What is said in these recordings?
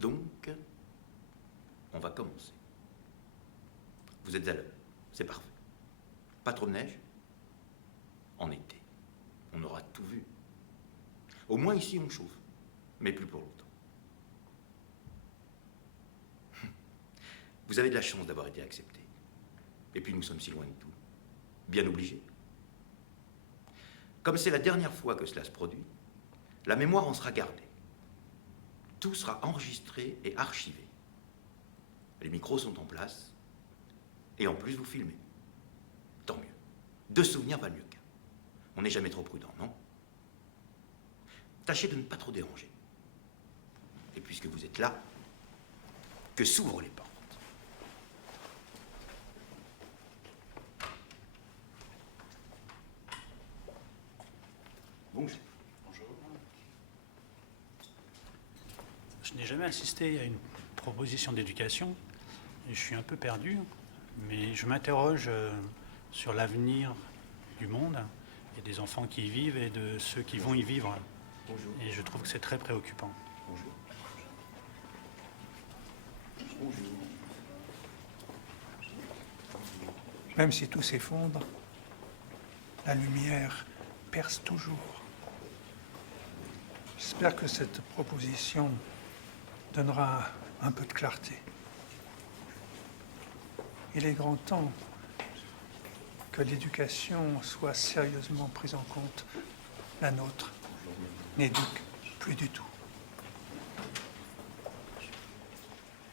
Donc, on va commencer. Vous êtes à l'heure, c'est parfait. Pas trop de neige? En été, on aura tout vu. Au moins ici, on chauffe, mais plus pour longtemps. Vous avez de la chance d'avoir été accepté. Et puis nous sommes si loin de tout. Bien obligés. Comme c'est la dernière fois que cela se produit, la mémoire en sera gardée. Tout sera enregistré et archivé. Les micros sont en place. Et en plus, vous filmez. Tant mieux. 2 souvenirs valent mieux qu'un. On n'est jamais trop prudent, non? Tâchez de ne pas trop déranger. Et puisque vous êtes là, que s'ouvrent les portes. Bonjour. Bonjour. Je n'ai jamais assisté à une proposition d'éducation. Je suis un peu perdu, mais je m'interroge sur l'avenir du monde et des enfants qui y vivent et de ceux qui vont y vivre. Bonjour. Et je trouve que c'est très préoccupant. Bonjour. Bonjour. Même si tout s'effondre, la lumière perce toujours. J'espère que cette proposition donnera un peu de clarté. Il est grand temps que l'éducation soit sérieusement prise en compte. La nôtre n'éduque plus du tout.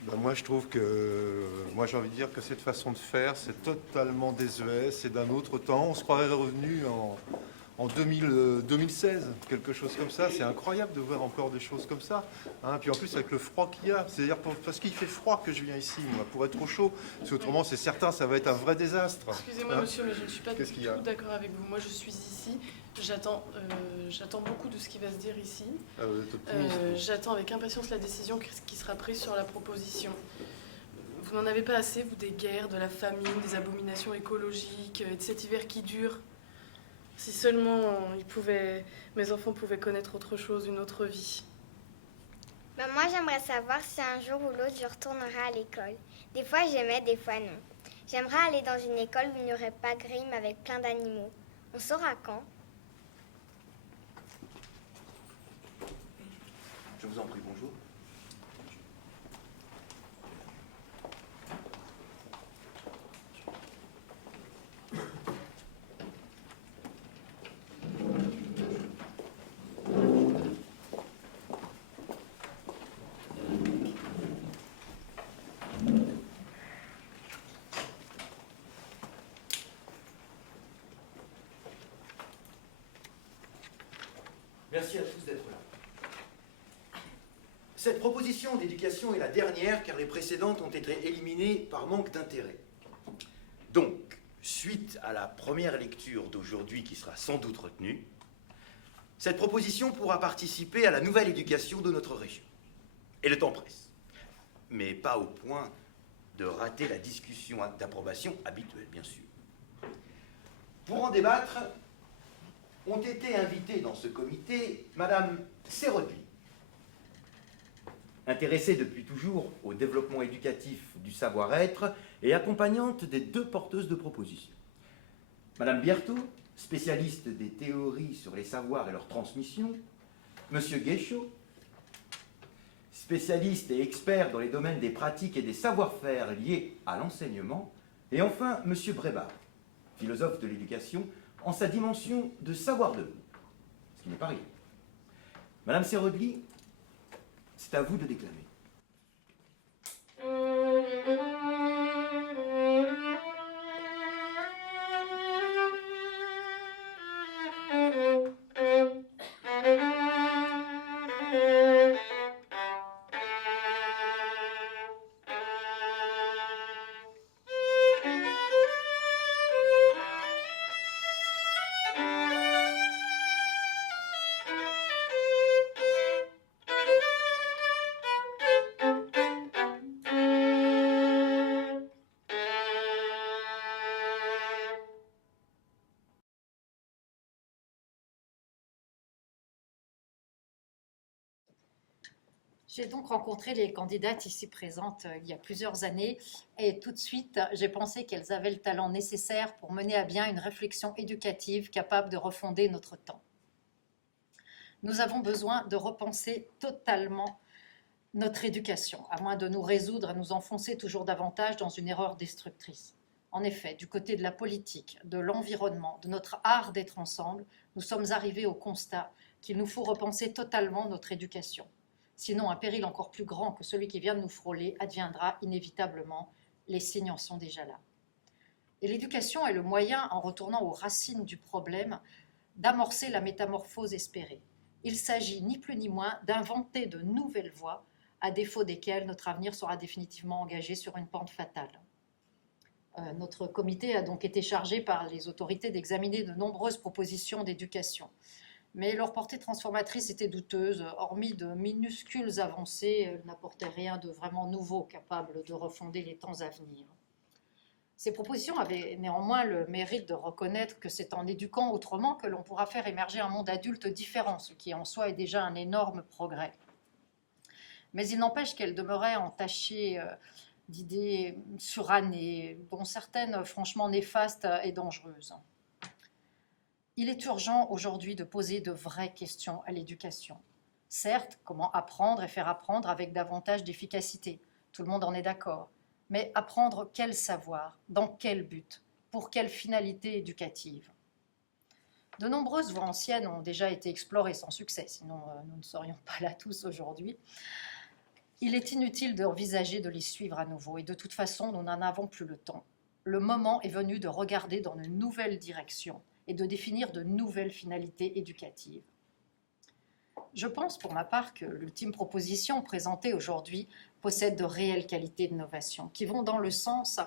Ben moi, je trouve j'ai envie de dire que cette façon de faire, c'est totalement désuet, c'est d'un autre temps. On se croirait revenu en 2016, quelque chose comme ça. C'est incroyable de voir encore des choses comme ça. Hein. Puis en plus, avec le froid qu'il y a, c'est-à-dire parce qu'il fait froid que je viens ici, moi, pour être trop chaud. Parce qu'autrement, c'est certain, ça va être un vrai désastre. Excusez-moi, Hein. monsieur, mais je ne suis pas du Qu'est-ce qu'il y a tout d'accord avec vous. Moi, je suis ici. J'attends beaucoup de ce qui va se dire ici. Vous êtes optimiste. J'attends avec impatience la décision qui sera prise sur la proposition. Vous n'en avez pas assez, vous, des guerres, de la famine, des abominations écologiques, et de cet hiver qui dure. Si seulement mes enfants pouvaient connaître autre chose, une autre vie. Ben moi, j'aimerais savoir si un jour ou l'autre, je retournerai à l'école. Des fois, j'aimais, des fois, non. J'aimerais aller dans une école où il n'y aurait pas Grimm avec plein d'animaux. On saura quand? Je vous en prie, bonjour. Merci à tous d'être là. Cette proposition d'éducation est la dernière car les précédentes ont été éliminées par manque d'intérêt. Donc, suite à la première lecture d'aujourd'hui qui sera sans doute retenue, cette proposition pourra participer à la nouvelle éducation de notre région. Et le temps presse. Mais pas au point de rater la discussion d'approbation habituelle, bien sûr. Pour en débattre, ont été invités dans ce comité Madame Serrodli, intéressée depuis toujours au développement éducatif du savoir-être et accompagnante des 2 porteuses de propositions. Madame Biertot, spécialiste des théories sur les savoirs et leur transmission. Monsieur Guéchaud, spécialiste et expert dans les domaines des pratiques et des savoir-faire liés à l'enseignement. Et enfin, Monsieur Brébard, philosophe de l'éducation, en sa dimension de savoir-de, ce qui n'est pas rien. Madame Serrodli, c'est à vous de déclamer. J'ai donc rencontré les candidates ici présentes il y a plusieurs années et tout de suite, j'ai pensé qu'elles avaient le talent nécessaire pour mener à bien une réflexion éducative capable de refonder notre temps. Nous avons besoin de repenser totalement notre éducation, à moins de nous résoudre à nous enfoncer toujours davantage dans une erreur destructrice. En effet, du côté de la politique, de l'environnement, de notre art d'être ensemble, nous sommes arrivés au constat qu'il nous faut repenser totalement notre éducation. Sinon, un péril encore plus grand que celui qui vient de nous frôler adviendra inévitablement. Les signes en sont déjà là. Et l'éducation est le moyen, en retournant aux racines du problème, d'amorcer la métamorphose espérée. Il s'agit ni plus ni moins d'inventer de nouvelles voies, à défaut desquelles notre avenir sera définitivement engagé sur une pente fatale. Notre comité a donc été chargé par les autorités d'examiner de nombreuses propositions d'éducation. Mais leur portée transformatrice était douteuse. Hormis de minuscules avancées, elles n'apportaient rien de vraiment nouveau capable de refonder les temps à venir. Ces propositions avaient néanmoins le mérite de reconnaître que c'est en éduquant autrement que l'on pourra faire émerger un monde adulte différent, ce qui en soi est déjà un énorme progrès. Mais il n'empêche qu'elles demeuraient entachées d'idées surannées, dont certaines franchement néfastes et dangereuses. Il est urgent aujourd'hui de poser de vraies questions à l'éducation. Certes, comment apprendre et faire apprendre avec davantage d'efficacité? Tout le monde en est d'accord. Mais apprendre quel savoir? Dans quel but? Pour quelle finalité éducative? De nombreuses voies anciennes ont déjà été explorées sans succès, sinon nous ne serions pas là tous aujourd'hui. Il est inutile d'envisager de les suivre à nouveau, et de toute façon, nous n'en avons plus le temps. Le moment est venu de regarder dans une nouvelle direction et de définir de nouvelles finalités éducatives. Je pense pour ma part que l'ultime proposition présentée aujourd'hui possède de réelles qualités d'innovation qui vont dans le sens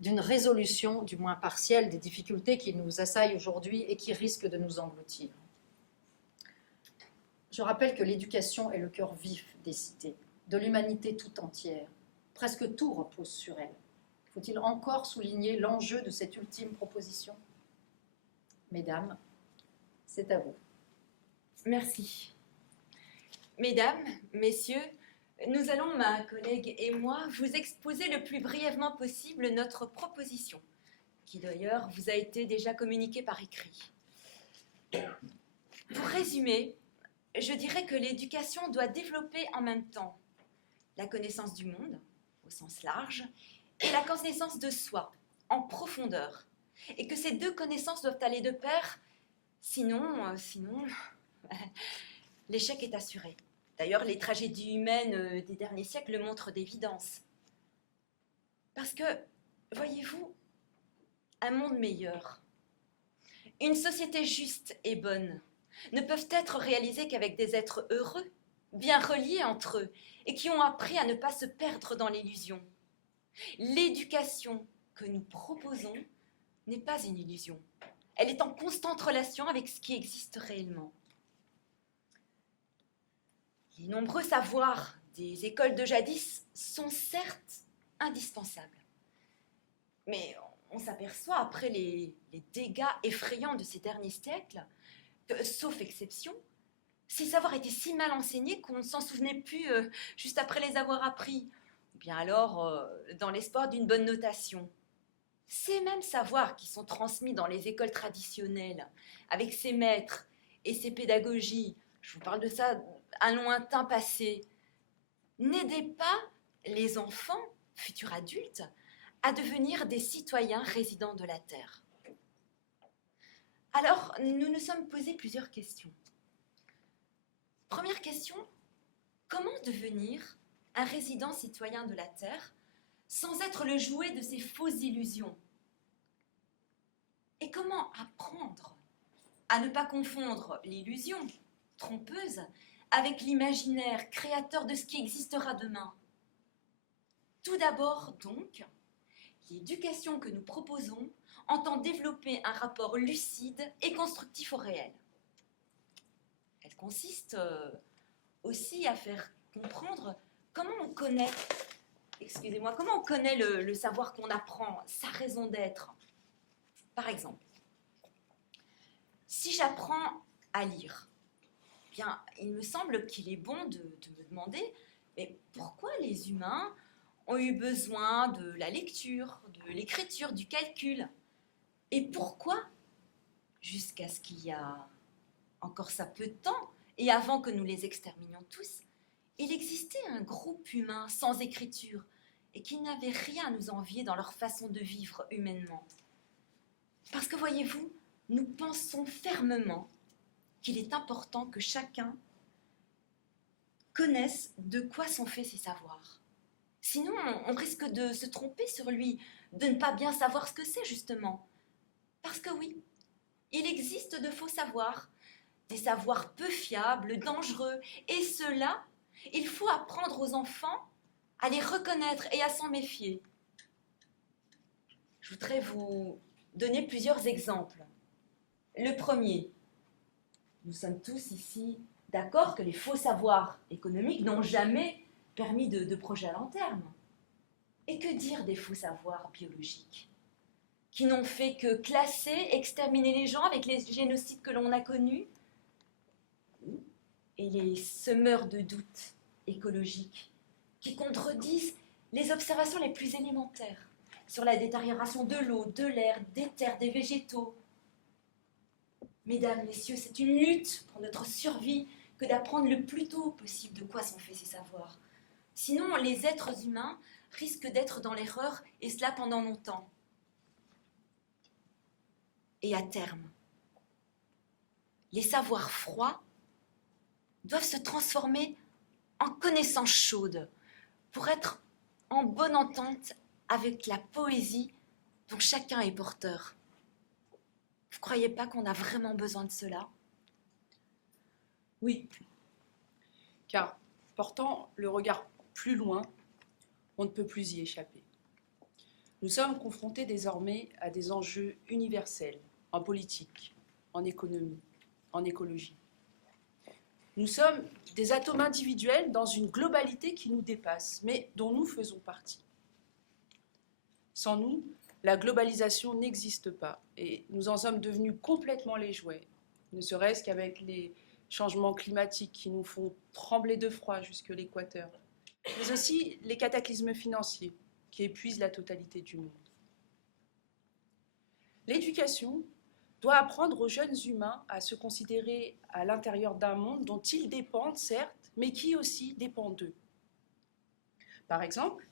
d'une résolution, du moins partielle, des difficultés qui nous assaillent aujourd'hui et qui risquent de nous engloutir. Je rappelle que l'éducation est le cœur vif des cités, de l'humanité tout entière. Presque tout repose sur elle. Faut-il encore souligner l'enjeu de cette ultime proposition? Mesdames, c'est à vous. Merci. Mesdames, messieurs, nous allons, ma collègue et moi, vous exposer le plus brièvement possible notre proposition, qui d'ailleurs vous a été déjà communiquée par écrit. Pour résumer, je dirais que l'éducation doit développer en même temps la connaissance du monde, au sens large, et la connaissance de soi, en profondeur. Et que ces deux connaissances doivent aller de pair, sinon, l'échec est assuré. D'ailleurs, les tragédies humaines des derniers siècles le montrent d'évidence. Parce que, voyez-vous, un monde meilleur, une société juste et bonne, ne peuvent être réalisées qu'avec des êtres heureux, bien reliés entre eux, et qui ont appris à ne pas se perdre dans l'illusion. L'éducation que nous proposons n'est pas une illusion. Elle est en constante relation avec ce qui existe réellement. Les nombreux savoirs des écoles de jadis sont certes indispensables. Mais on s'aperçoit, après les dégâts effrayants de ces derniers siècles, que, sauf exception, ces savoirs étaient si mal enseignés qu'on ne s'en souvenait plus juste après les avoir appris, ou bien alors dans l'espoir d'une bonne notation. Ces mêmes savoirs qui sont transmis dans les écoles traditionnelles, avec ces maîtres et ces pédagogies, je vous parle de ça, un lointain passé, n'aidaient pas les enfants, futurs adultes, à devenir des citoyens résidents de la Terre. Alors, nous nous sommes posé plusieurs questions. Première question, comment devenir un résident citoyen de la Terre sans être le jouet de ces fausses illusions? Et comment apprendre à ne pas confondre l'illusion trompeuse avec l'imaginaire créateur de ce qui existera demain? Tout d'abord, donc, l'éducation que nous proposons entend développer un rapport lucide et constructif au réel. Elle consiste aussi à faire comprendre comment on connaît le savoir qu'on apprend, sa raison d'être. Par exemple, si j'apprends à lire, bien, il me semble qu'il est bon de me demander les humains ont eu besoin de la lecture, de l'écriture, du calcul. Et pourquoi? Jusqu'à ce qu'il y a encore ça peu de temps, et avant que nous les exterminions tous, il existait un groupe humain sans écriture et qui n'avait rien à nous envier dans leur façon de vivre humainement. Parce que voyez-vous, nous pensons fermement qu'il est important que chacun connaisse de quoi sont faits ses savoirs. Sinon, on risque de se tromper sur lui, de ne pas bien savoir ce que c'est justement. Parce que oui, il existe de faux savoirs, des savoirs peu fiables, dangereux, et cela, il faut apprendre aux enfants à les reconnaître et à s'en méfier. Je voudrais vous donner plusieurs exemples. Le premier, nous sommes tous ici d'accord que les faux savoirs économiques n'ont jamais permis de projet à long terme. Et que dire des faux savoirs biologiques, qui n'ont fait que classer, exterminer les gens avec les génocides que l'on a connus, et les semeurs de doutes écologiques qui contredisent les observations les plus élémentaires sur la détérioration de l'eau, de l'air, des terres, des végétaux. Mesdames, messieurs, c'est une lutte pour notre survie que d'apprendre le plus tôt possible de quoi sont faits ces savoirs. Sinon, les êtres humains risquent d'être dans l'erreur, et cela pendant longtemps. Et à terme, les savoirs froids doivent se transformer en connaissances chaudes pour être en bonne entente avec la poésie dont chacun est porteur. Vous ne croyez pas qu'on a vraiment besoin de cela? Oui, car portant le regard plus loin, on ne peut plus y échapper. Nous sommes confrontés désormais à des enjeux universels en politique, en économie, en écologie. Nous sommes des atomes individuels dans une globalité qui nous dépasse, mais dont nous faisons partie. Sans nous, la globalisation n'existe pas et nous en sommes devenus complètement les jouets, ne serait-ce qu'avec les changements climatiques qui nous font trembler de froid jusque l'équateur, mais aussi les cataclysmes financiers qui épuisent la totalité du monde. L'éducation doit apprendre aux jeunes humains à se considérer à l'intérieur d'un monde dont ils dépendent, certes, mais qui aussi dépend d'eux. Par exemple,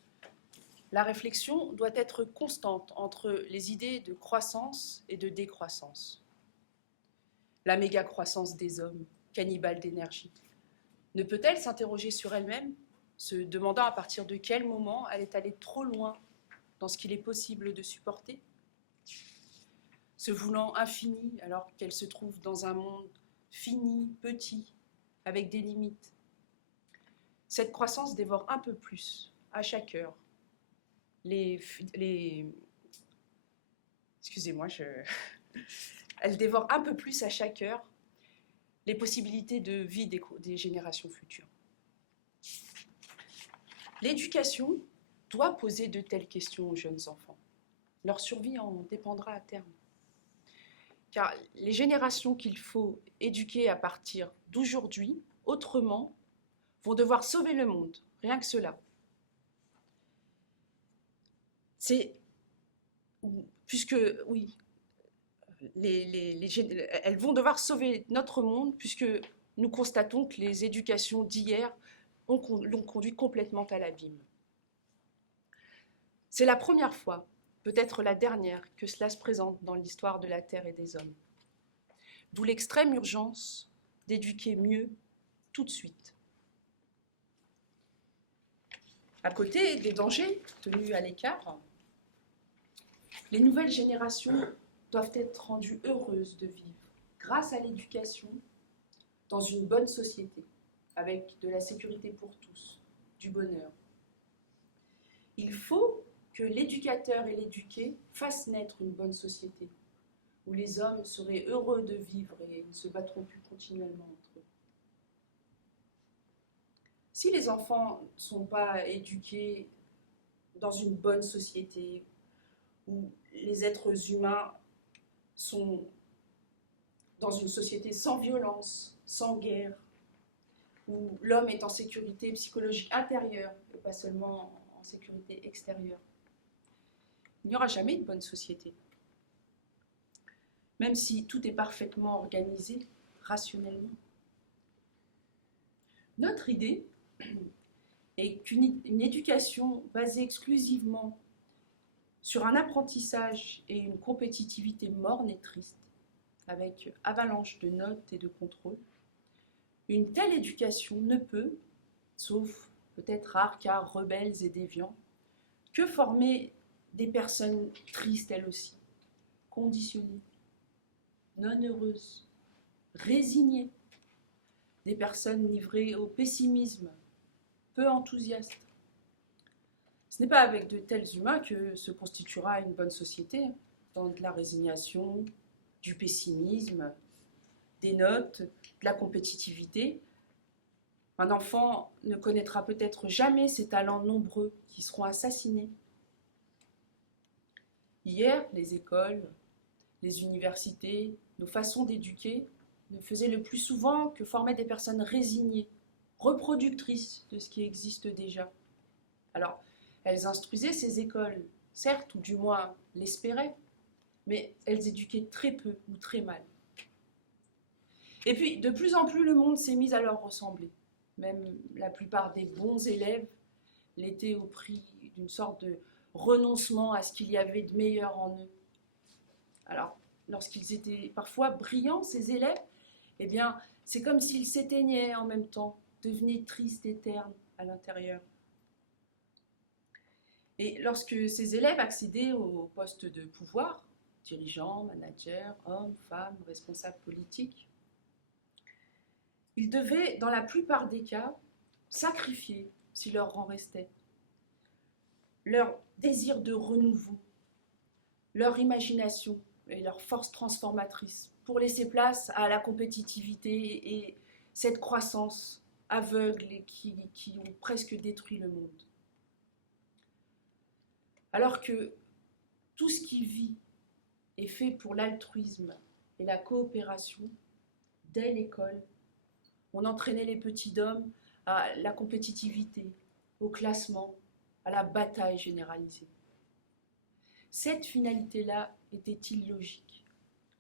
la réflexion doit être constante entre les idées de croissance et de décroissance. La méga-croissance des hommes, cannibale d'énergie, ne peut-elle s'interroger sur elle-même, se demandant à partir de quel moment elle est allée trop loin dans ce qu'il est possible de supporter ? Se voulant infinie alors qu'elle se trouve dans un monde fini, petit, avec des limites. Cette croissance dévore un peu plus, à chaque heure, elle dévore un peu plus à chaque heure les possibilités de vie des générations futures. L'éducation doit poser de telles questions aux jeunes enfants. Leur survie en dépendra à terme. Car les générations qu'il faut éduquer à partir d'aujourd'hui, autrement, vont devoir sauver le monde, rien que cela. Elles vont devoir sauver notre monde puisque nous constatons que les éducations d'hier l'ont conduit complètement à l'abîme. C'est la première fois, peut-être la dernière, que cela se présente dans l'histoire de la Terre et des hommes. D'où l'extrême urgence d'éduquer mieux tout de suite. À côté des dangers tenus à l'écart, les nouvelles générations doivent être rendues heureuses de vivre, grâce à l'éducation, dans une bonne société, avec de la sécurité pour tous, du bonheur. Il faut que l'éducateur et l'éduqué fassent naître une bonne société, où les hommes seraient heureux de vivre et ne se battront plus continuellement entre eux. Si les enfants ne sont pas éduqués dans une bonne société, où les êtres humains sont dans une société sans violence, sans guerre, où l'homme est en sécurité psychologique intérieure et pas seulement en sécurité extérieure, il n'y aura jamais de bonne société. Même si tout est parfaitement organisé, rationnellement. Notre idée est qu'une éducation basée exclusivement sur un apprentissage et une compétitivité morne et triste, avec avalanche de notes et de contrôles, une telle éducation ne peut, sauf peut-être rares cas rebelles et déviants, que former des personnes tristes elles aussi, conditionnées, non heureuses, résignées, des personnes livrées au pessimisme, peu enthousiastes. Ce n'est pas avec de tels humains que se constituera une bonne société, dans de la résignation, du pessimisme, des notes, de la compétitivité. Un enfant ne connaîtra peut-être jamais ses talents nombreux qui seront assassinés. Hier, les écoles, les universités, nos façons d'éduquer ne faisaient le plus souvent que former des personnes résignées, reproductrices de ce qui existe déjà. Alors, elles instruisaient ces écoles, certes, ou du moins l'espéraient, mais elles éduquaient très peu ou très mal. Et puis, de plus en plus, le monde s'est mis à leur ressembler. Même la plupart des bons élèves l'étaient au prix d'une sorte de renoncement à ce qu'il y avait de meilleur en eux. Alors, lorsqu'ils étaient parfois brillants, ces élèves, eh bien, c'est comme s'ils s'éteignaient en même temps, devenaient tristes et ternes à l'intérieur. Et lorsque ces élèves accédaient aux postes de pouvoir, dirigeants, managers, hommes, femmes, responsables politiques, ils devaient, dans la plupart des cas, sacrifier, si leur rang restait, leur désir de renouveau, leur imagination et leur force transformatrice pour laisser place à la compétitivité et cette croissance aveugle et qui ont presque détruit le monde. Alors que tout ce qui vit est fait pour l'altruisme et la coopération, dès l'école, on entraînait les petits d'hommes à la compétitivité, au classement, à la bataille généralisée. Cette finalité-là était illogique,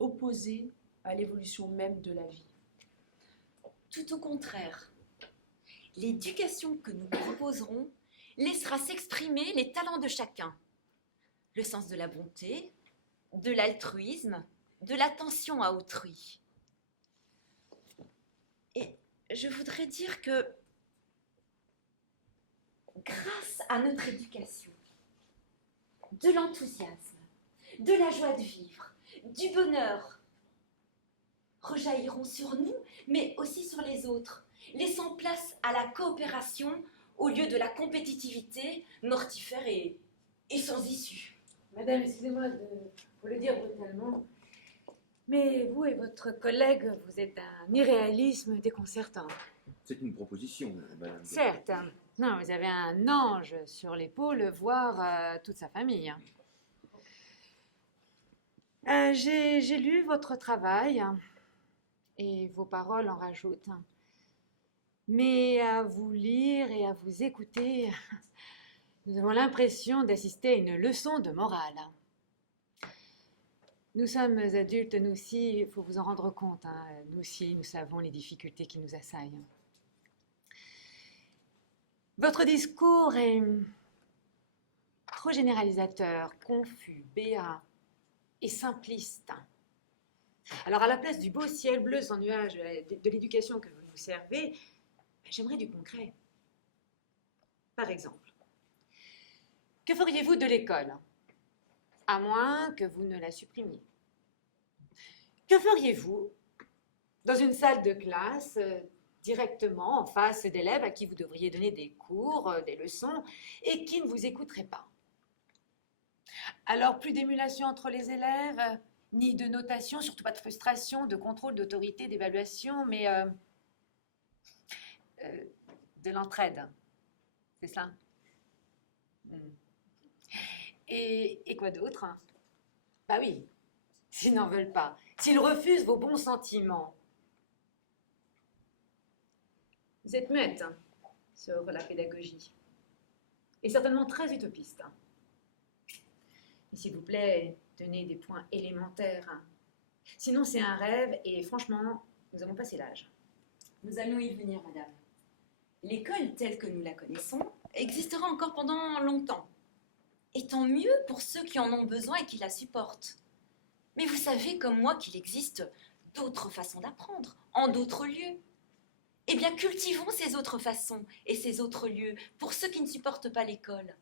opposée à l'évolution même de la vie. Tout au contraire, l'éducation que nous proposerons laissera s'exprimer les talents de chacun. Le sens de la bonté, de l'altruisme, de l'attention à autrui. Et je voudrais dire que grâce à notre éducation, de l'enthousiasme, de la joie de vivre, du bonheur rejailliront sur nous, mais aussi sur les autres, laissant place à la coopération au lieu de la compétitivité mortifère et sans issue. Madame, excusez-moi de vous le dire brutalement, mais vous et votre collègue, vous êtes un irréalisme déconcertant. C'est une proposition, madame. Certes. Non, vous avez un ange sur l'épaule, voire toute sa famille. J'ai lu votre travail et vos paroles en rajoutent. Mais à vous lire et à vous écouter, nous avons l'impression d'assister à une leçon de morale. Nous sommes adultes, nous aussi, il faut vous en rendre compte. Nous aussi, nous savons les difficultés qui nous assaillent. Votre discours est trop généralisateur, confus, béat et simpliste. Alors, à la place du beau ciel bleu sans nuages de l'éducation que vous nous servez, j'aimerais du concret. Par exemple, que feriez-vous de l'école, à moins que vous ne la supprimiez? Que feriez-vous dans une salle de classe directement en face d'élèves à qui vous devriez donner des cours, des leçons, et qui ne vous écouteraient pas? Alors, plus d'émulation entre les élèves, ni de notation, surtout pas de frustration, de contrôle, d'autorité, d'évaluation, mais de l'entraide. C'est ça? Et quoi d'autre? Bah oui, s'ils n'en veulent pas, s'ils refusent vos bons sentiments, Vous êtes muette hein, sur la pédagogie. Et certainement très utopiste. Hein. Et s'il vous plaît, tenez des points élémentaires. Hein. Sinon, c'est un rêve et franchement, nous avons passé l'âge. Nous allons y venir, madame. L'école telle que nous la connaissons existera encore pendant longtemps. Et tant mieux pour ceux qui en ont besoin et qui la supportent. Mais vous savez comme moi qu'il existe d'autres façons d'apprendre, en d'autres lieux. Eh bien, cultivons ces autres façons et ces autres lieux pour ceux qui ne supportent pas l'école.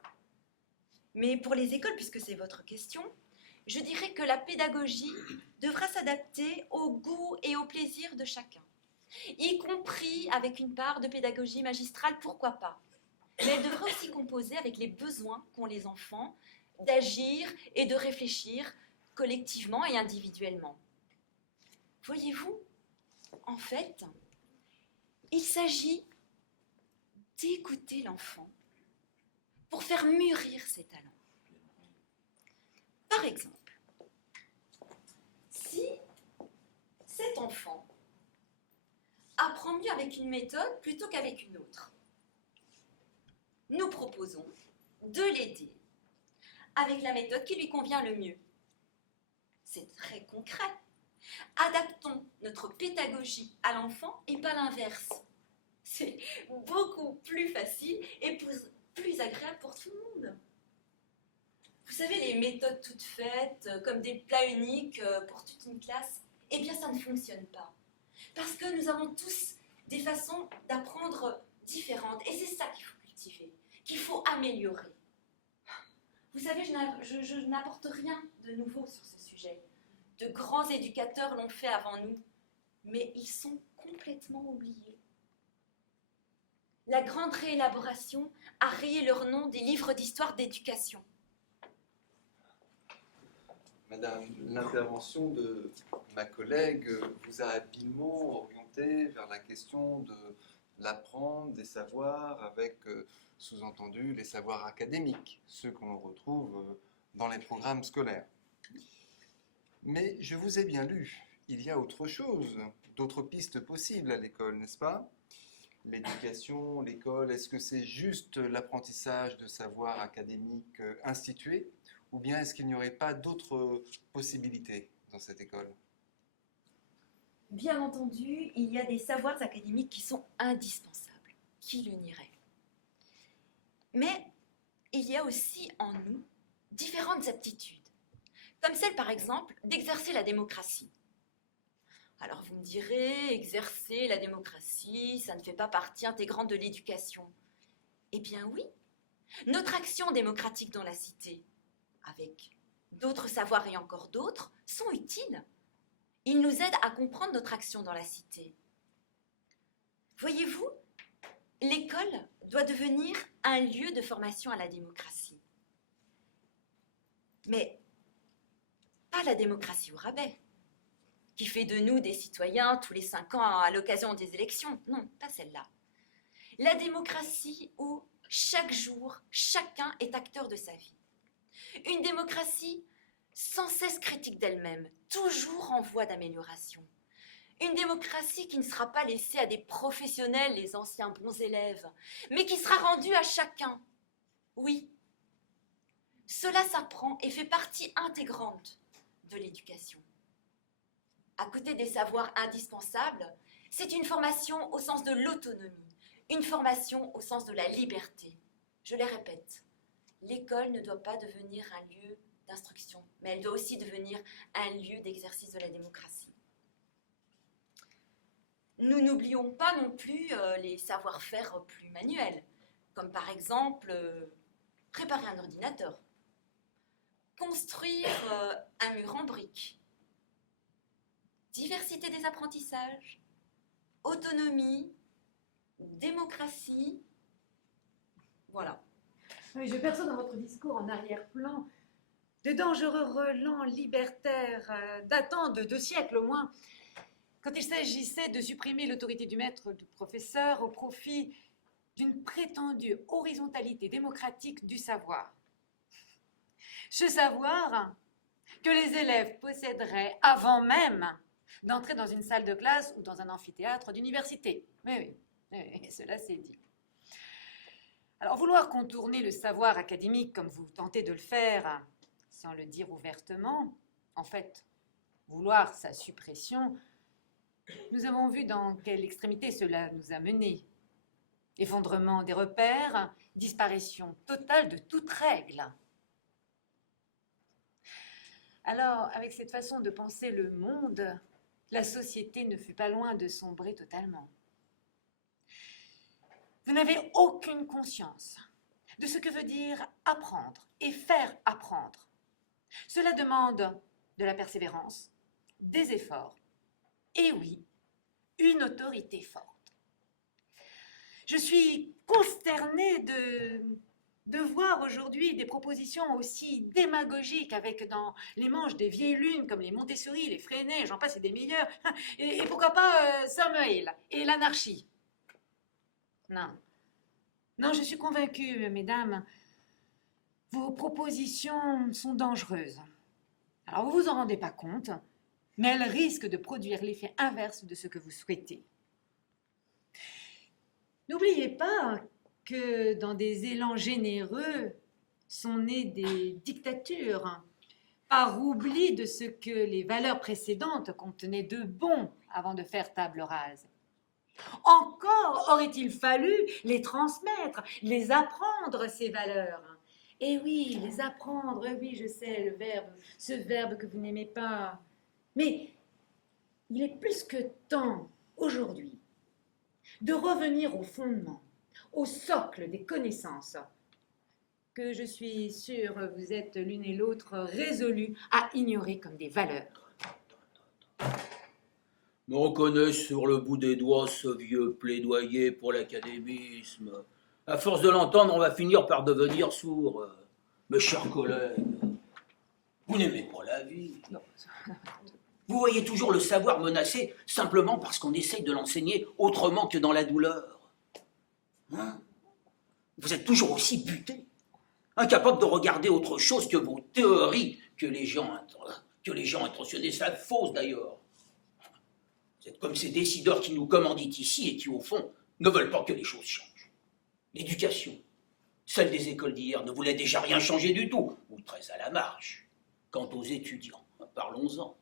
Mais pour les écoles, puisque c'est votre question, je dirais que la pédagogie devra s'adapter au goût et au plaisir de chacun, y compris avec une part de pédagogie magistrale, pourquoi pas. Mais elle devra aussi composer avec les besoins qu'ont les enfants d'agir et de réfléchir collectivement et individuellement. Voyez-vous, en fait, il s'agit d'écouter l'enfant pour faire mûrir ses talents. Par exemple, si cet enfant apprend mieux avec une méthode plutôt qu'avec une autre, nous proposons de l'aider avec la méthode qui lui convient le mieux. C'est très concret. Adaptons notre pédagogie à l'enfant et pas l'inverse. C'est beaucoup plus facile et plus agréable pour tout le monde. Vous savez, les méthodes toutes faites, comme des plats uniques pour toute une classe, eh bien ça ne fonctionne pas. Parce que nous avons tous des façons d'apprendre différentes. Et c'est ça qu'il faut cultiver, qu'il faut améliorer. Vous savez, je n'apporte rien de nouveau sur ce sujet. De grands éducateurs l'ont fait avant nous, mais ils sont complètement oubliés. La grande réélaboration a rayé leur nom des livres d'histoire d'éducation. Madame, l'intervention de ma collègue vous a habilement orienté vers la question de l'apprendre des savoirs avec, sous-entendu, les savoirs académiques, ceux qu'on retrouve dans les programmes scolaires. Mais je vous ai bien lu, il y a autre chose, d'autres pistes possibles à l'école, n'est-ce pas? L'éducation, l'école, est-ce que c'est juste l'apprentissage de savoirs académiques institués? Ou bien est-ce qu'il n'y aurait pas d'autres possibilités dans cette école? Bien entendu, il y a des savoirs académiques qui sont indispensables. Qui le nierait? Mais il y a aussi en nous différentes aptitudes, comme celle par exemple d'exercer la démocratie. Alors vous me direz, exercer la démocratie, ça ne fait pas partie intégrante de l'éducation. Eh bien oui, notre action démocratique dans la cité, avec d'autres savoirs et encore d'autres, sont utiles. Ils nous aident à comprendre notre action dans la cité. Voyez-vous, l'école doit devenir un lieu de formation à la démocratie. Mais pas la démocratie au rabais, qui fait de nous des citoyens tous les 5 ans à l'occasion des élections. Non, pas celle-là. La démocratie où chaque jour, chacun est acteur de sa vie. Une démocratie sans cesse critique d'elle-même, toujours en voie d'amélioration. Une démocratie qui ne sera pas laissée à des professionnels, les anciens bons élèves, mais qui sera rendue à chacun. Oui, cela s'apprend et fait partie intégrante de l'éducation. À côté des savoirs indispensables, c'est une formation au sens de l'autonomie, une formation au sens de la liberté. Je les répète. L'école ne doit pas devenir un lieu d'instruction, mais elle doit aussi devenir un lieu d'exercice de la démocratie. Nous n'oublions pas non plus les savoir-faire plus manuels, comme par exemple préparer un ordinateur, construire un mur en briques, diversité des apprentissages, autonomie, démocratie, voilà. Oui, je perçois dans votre discours en arrière-plan de dangereux relents libertaires datant de 2 siècles au moins, quand il s'agissait de supprimer l'autorité du maître, du professeur, au profit d'une prétendue horizontalité démocratique du savoir. Ce savoir que les élèves posséderaient avant même d'entrer dans une salle de classe ou dans un amphithéâtre d'université. Oui, oui. Et cela c'est dit. Alors, vouloir contourner le savoir académique comme vous tentez de le faire, sans le dire ouvertement, en fait, vouloir sa suppression, nous avons vu dans quelle extrémité cela nous a menés. Effondrement des repères, disparition totale de toute règle. Alors, avec cette façon de penser le monde, la société ne fut pas loin de sombrer totalement. Vous n'avez aucune conscience de ce que veut dire apprendre et faire apprendre. Cela demande de la persévérance, des efforts, et oui, une autorité forte. Je suis consternée de voir aujourd'hui des propositions aussi démagogiques avec dans les manches des vieilles lunes comme les Montessori, les Freinet, j'en passe et des meilleurs, et pourquoi pas Samuel et l'anarchie. Non, je suis convaincue, mesdames, vos propositions sont dangereuses. Alors, vous vous en rendez pas compte, mais elles risquent de produire l'effet inverse de ce que vous souhaitez. N'oubliez pas que dans des élans généreux sont nées des dictatures, par oubli de ce que les valeurs précédentes contenaient de bon avant de faire table rase. Encore aurait-il fallu les transmettre, les apprendre, ces valeurs. Et oui, les apprendre, oui, je sais, ce verbe que vous n'aimez pas. Mais il est plus que temps, aujourd'hui, de revenir au fondement, au socle des connaissances, que je suis sûre vous êtes l'une et l'autre résolus à ignorer comme des valeurs. Me reconnais sur le bout des doigts ce vieux plaidoyer pour l'académisme. À force de l'entendre, on va finir par devenir sourd. Mes chers collègues, vous n'aimez pas la vie. Non. Vous voyez toujours le savoir menacé simplement parce qu'on essaye de l'enseigner autrement que dans la douleur. Hein? Vous êtes toujours aussi butés, incapables de regarder autre chose que vos théories que les gens intentionnés savent fausses d'ailleurs. Vous êtes comme ces décideurs qui nous commanditent ici et qui, au fond, ne veulent pas que les choses changent. L'éducation, celle des écoles d'hier, ne voulait déjà rien changer du tout, ou très à la marge. Quant aux étudiants, parlons-en.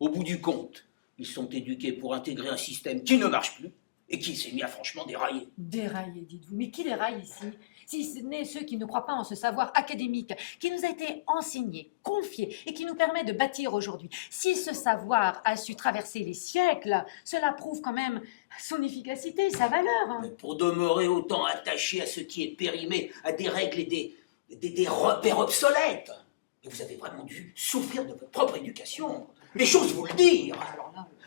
Au bout du compte, ils sont éduqués pour intégrer un système qui ne marche plus et qui s'est mis à franchement dérailler. Dérailler, dites-vous. Mais qui déraille ici? Si ce n'est ceux qui ne croient pas en ce savoir académique qui nous a été enseigné, confié et qui nous permet de bâtir aujourd'hui. Si ce savoir a su traverser les siècles, cela prouve quand même son efficacité, sa valeur. Mais pour demeurer autant attaché à ce qui est périmé, à des règles et des repères obsolètes, vous avez vraiment dû souffrir de votre propre éducation. Mais j'ose vous le dire.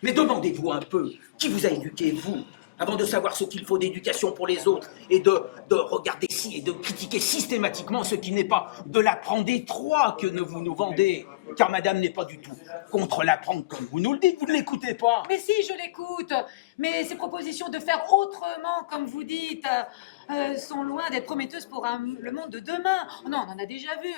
Mais demandez-vous un peu, qui vous a éduqué, vous, avant de savoir ce qu'il faut d'éducation pour les autres et de regarder et de critiquer systématiquement ce qui n'est pas de l'apprendre étroit que ne vous nous vendez. Car madame n'est pas du tout contre l'apprendre comme vous nous le dites, vous ne l'écoutez pas. Mais si, je l'écoute. Mais ces propositions de faire autrement, comme vous dites, sont loin d'être prometteuses pour le monde de demain. Non, on en a déjà vu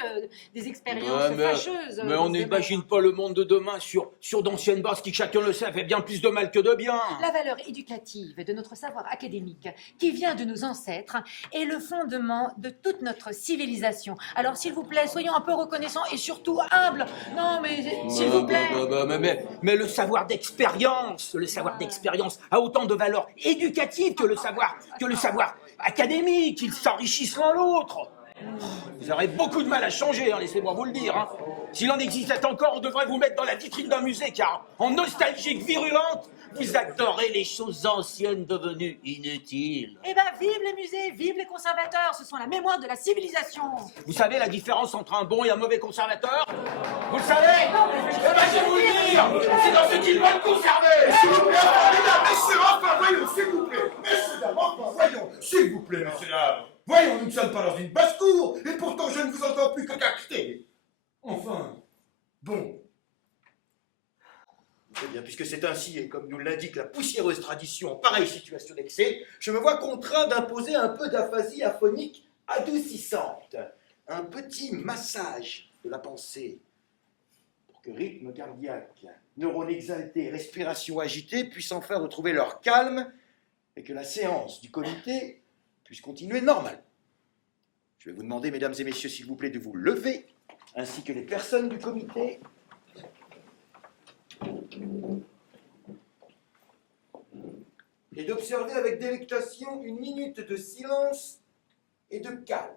des expériences fâcheuses. Mais on n'imagine pas le monde de demain sur d'anciennes bases qui, chacun le sait, fait bien plus de mal que de bien. La valeur éducative de notre savoir académique, qui vient de nos ancêtres, est le fondement de toute notre civilisation. Alors, s'il vous plaît, soyons un peu reconnaissants et surtout humbles. Non, mais s'il vous plaît. Mais le savoir d'expérience, a autant de valeur éducative que le savoir académique. Ils s'enrichissent l'un l'autre. Vous aurez beaucoup de mal à changer, hein, laissez-moi vous le dire. Hein. S'il en existait encore, on devrait vous mettre dans la vitrine d'un musée, car en nostalgique virulente, vous adorez les choses anciennes devenues inutiles. Eh ben, vive les musées, vive les conservateurs, ce sont la mémoire de la civilisation. Vous savez la différence entre un bon et un mauvais conservateur? Vous le savez? Eh ben, je vais vous le dire, c'est dans ce qu'ils veulent conserver. S'il vous plaît, mesdames, messieurs, enfin, voyons, s'il vous plaît. Messieurs, dames, enfin, voyons, s'il vous plaît, messieurs, dames. Voyons, nous ne sommes pas dans une basse-cour, et pourtant je ne vous entends plus que cacter. Enfin, bon. Eh bien, puisque c'est ainsi, et comme nous l'indique la poussiéreuse tradition en pareille situation d'excès, je me vois contraint d'imposer un peu d'aphasie aphonique adoucissante, un petit massage de la pensée, pour que rythme cardiaque, neurones exaltés, respiration agitée puissent enfin retrouver leur calme et que la séance du comité puisse continuer normalement. Je vais vous demander, mesdames et messieurs, s'il vous plaît, de vous lever, ainsi que les personnes du comité. Et d'observer avec délectation une minute de silence et de calme.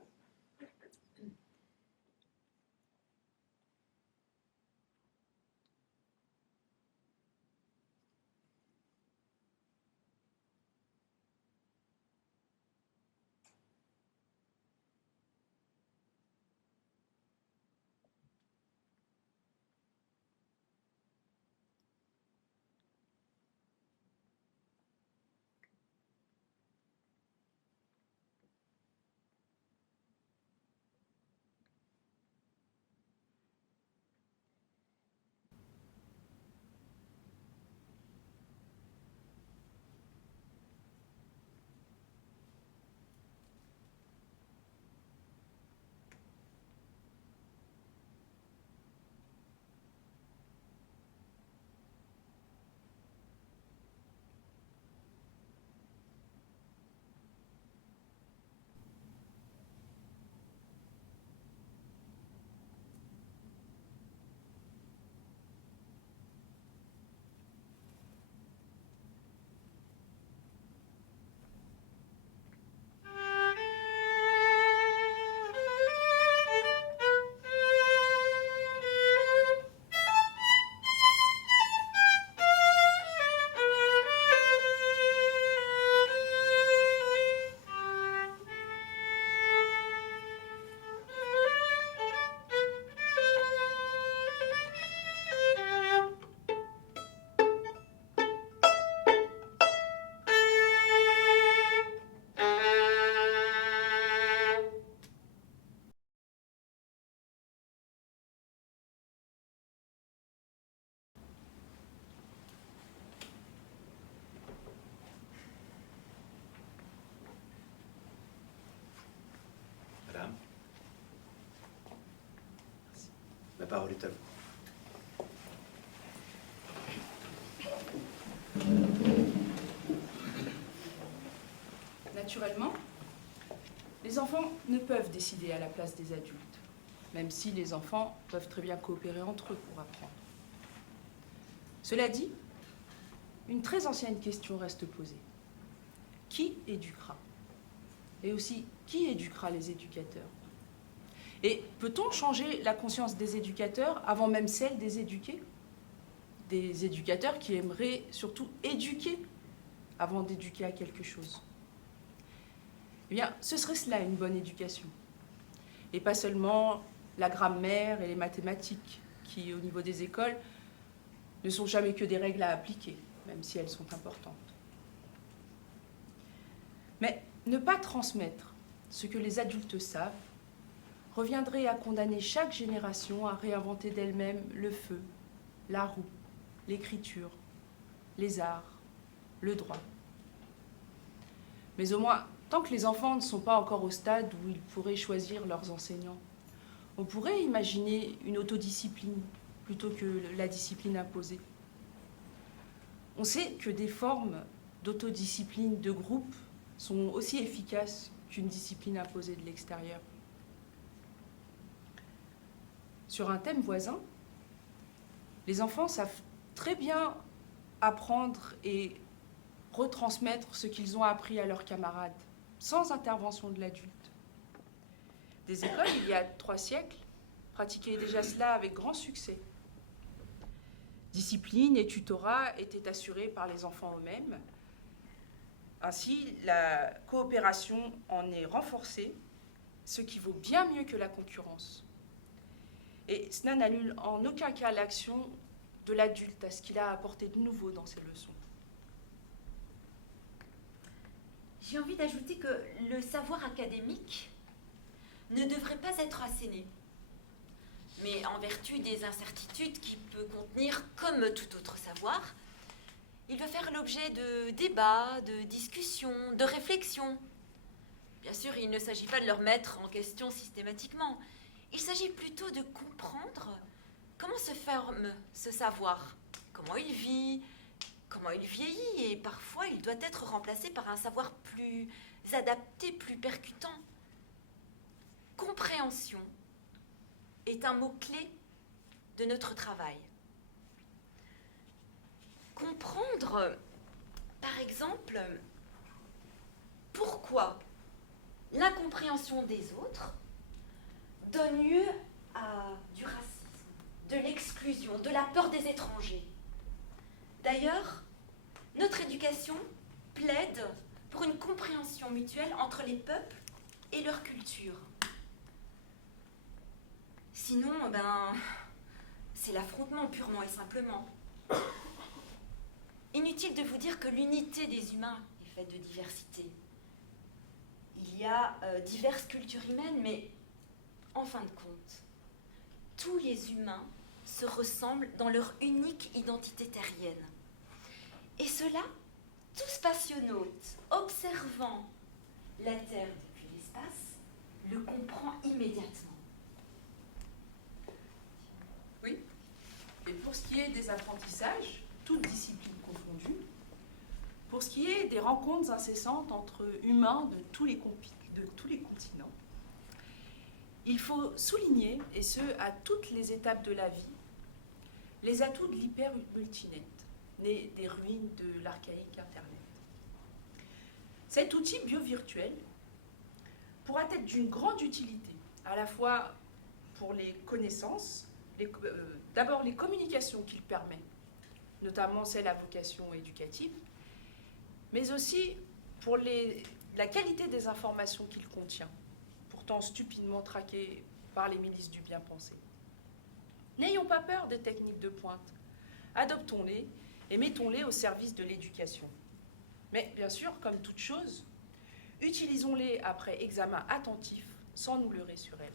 Madame, la parole est à vous. Naturellement, les enfants ne peuvent décider à la place des adultes, même si les enfants peuvent très bien coopérer entre eux pour apprendre. Cela dit, une très ancienne question reste posée. Qui éduquera? Et aussi, qui éduquera les éducateurs? Et peut-on changer la conscience des éducateurs avant même celle des éduqués? Des éducateurs qui aimeraient surtout éduquer avant d'éduquer à quelque chose. Eh bien, ce serait cela une bonne éducation. Et pas seulement la grammaire et les mathématiques, qui au niveau des écoles ne sont jamais que des règles à appliquer, même si elles sont importantes. Mais ne pas transmettre ce que les adultes savent reviendrait à condamner chaque génération à réinventer d'elle-même le feu, la roue, l'écriture, les arts, le droit. Mais au moins, tant que les enfants ne sont pas encore au stade où ils pourraient choisir leurs enseignants, on pourrait imaginer une autodiscipline plutôt que la discipline imposée. On sait que des formes d'autodiscipline de groupe sont aussi efficaces qu'une discipline imposée de l'extérieur. Sur un thème voisin, les enfants savent très bien apprendre et retransmettre ce qu'ils ont appris à leurs camarades, sans intervention de l'adulte. Des écoles, il y a 3 siècles, pratiquaient déjà cela avec grand succès. Discipline et tutorat étaient assurés par les enfants eux-mêmes. Ainsi, la coopération en est renforcée, ce qui vaut bien mieux que la concurrence. Et cela n'annule en aucun cas l'action de l'adulte à ce qu'il a apporté de nouveau dans ses leçons. J'ai envie d'ajouter que le savoir académique ne devrait pas être asséné, mais en vertu des incertitudes qu'il peut contenir comme tout autre savoir, il doit faire l'objet de débats, de discussions, de réflexions. Bien sûr, il ne s'agit pas de le remettre en question systématiquement. Il s'agit plutôt de comprendre comment se forme ce savoir, comment il vit, comment il vieillit et parfois il doit être remplacé par un savoir plus adapté, plus percutant. Compréhension est un mot-clé de notre travail. Comprendre, par exemple, pourquoi l'incompréhension des autres donne lieu à du racisme, de l'exclusion, de la peur des étrangers. D'ailleurs, notre éducation plaide pour une compréhension mutuelle entre les peuples et leur culture. Sinon, c'est l'affrontement purement et simplement. Inutile de vous dire que l'unité des humains est faite de diversité. Il y a diverses cultures humaines, mais en fin de compte, tous les humains se ressemblent dans leur unique identité terrienne. Et cela, tous spationautes, observant la Terre depuis l'espace, le comprend immédiatement. Oui. Et pour ce qui est des apprentissages, toutes disciplines confondues, pour ce qui est des rencontres incessantes entre humains de tous les continents, il faut souligner, et ce, à toutes les étapes de la vie, les atouts de l'hyper-multinet, né des ruines de l'archaïque Internet. Cet outil bio-virtuel pourra être d'une grande utilité, à la fois pour les connaissances, d'abord les communications qu'il permet, notamment celles à vocation éducative, mais aussi pour la qualité des informations qu'il contient, pourtant stupidement traquées par les milices du bien-pensé. N'ayons pas peur des techniques de pointe, adoptons-les et mettons-les au service de l'éducation. Mais bien sûr, comme toute chose, utilisons-les après examen attentif, sans nous leurrer sur elles.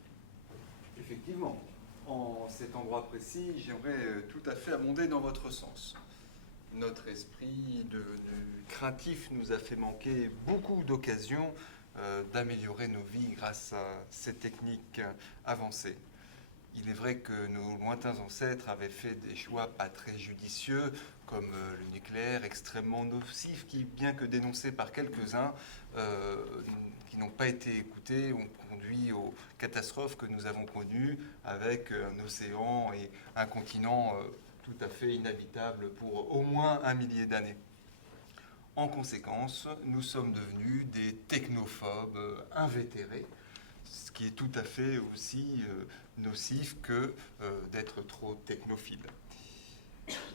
Effectivement, en cet endroit précis, j'aimerais tout à fait abonder dans votre sens. Notre esprit devenu craintif nous a fait manquer beaucoup d'occasions d'améliorer nos vies grâce à ces techniques avancées. Il est vrai que nos lointains ancêtres avaient fait des choix pas très judicieux, comme le nucléaire extrêmement nocif, qui, bien que dénoncé par quelques-uns, qui n'ont pas été écoutés, ont conduit aux catastrophes que nous avons connues, avec un océan et un continent tout à fait inhabitable pour au moins 1 millier d'années. En conséquence, nous sommes devenus des technophobes invétérés, ce qui est tout à fait aussi nocif que d'être trop technophile.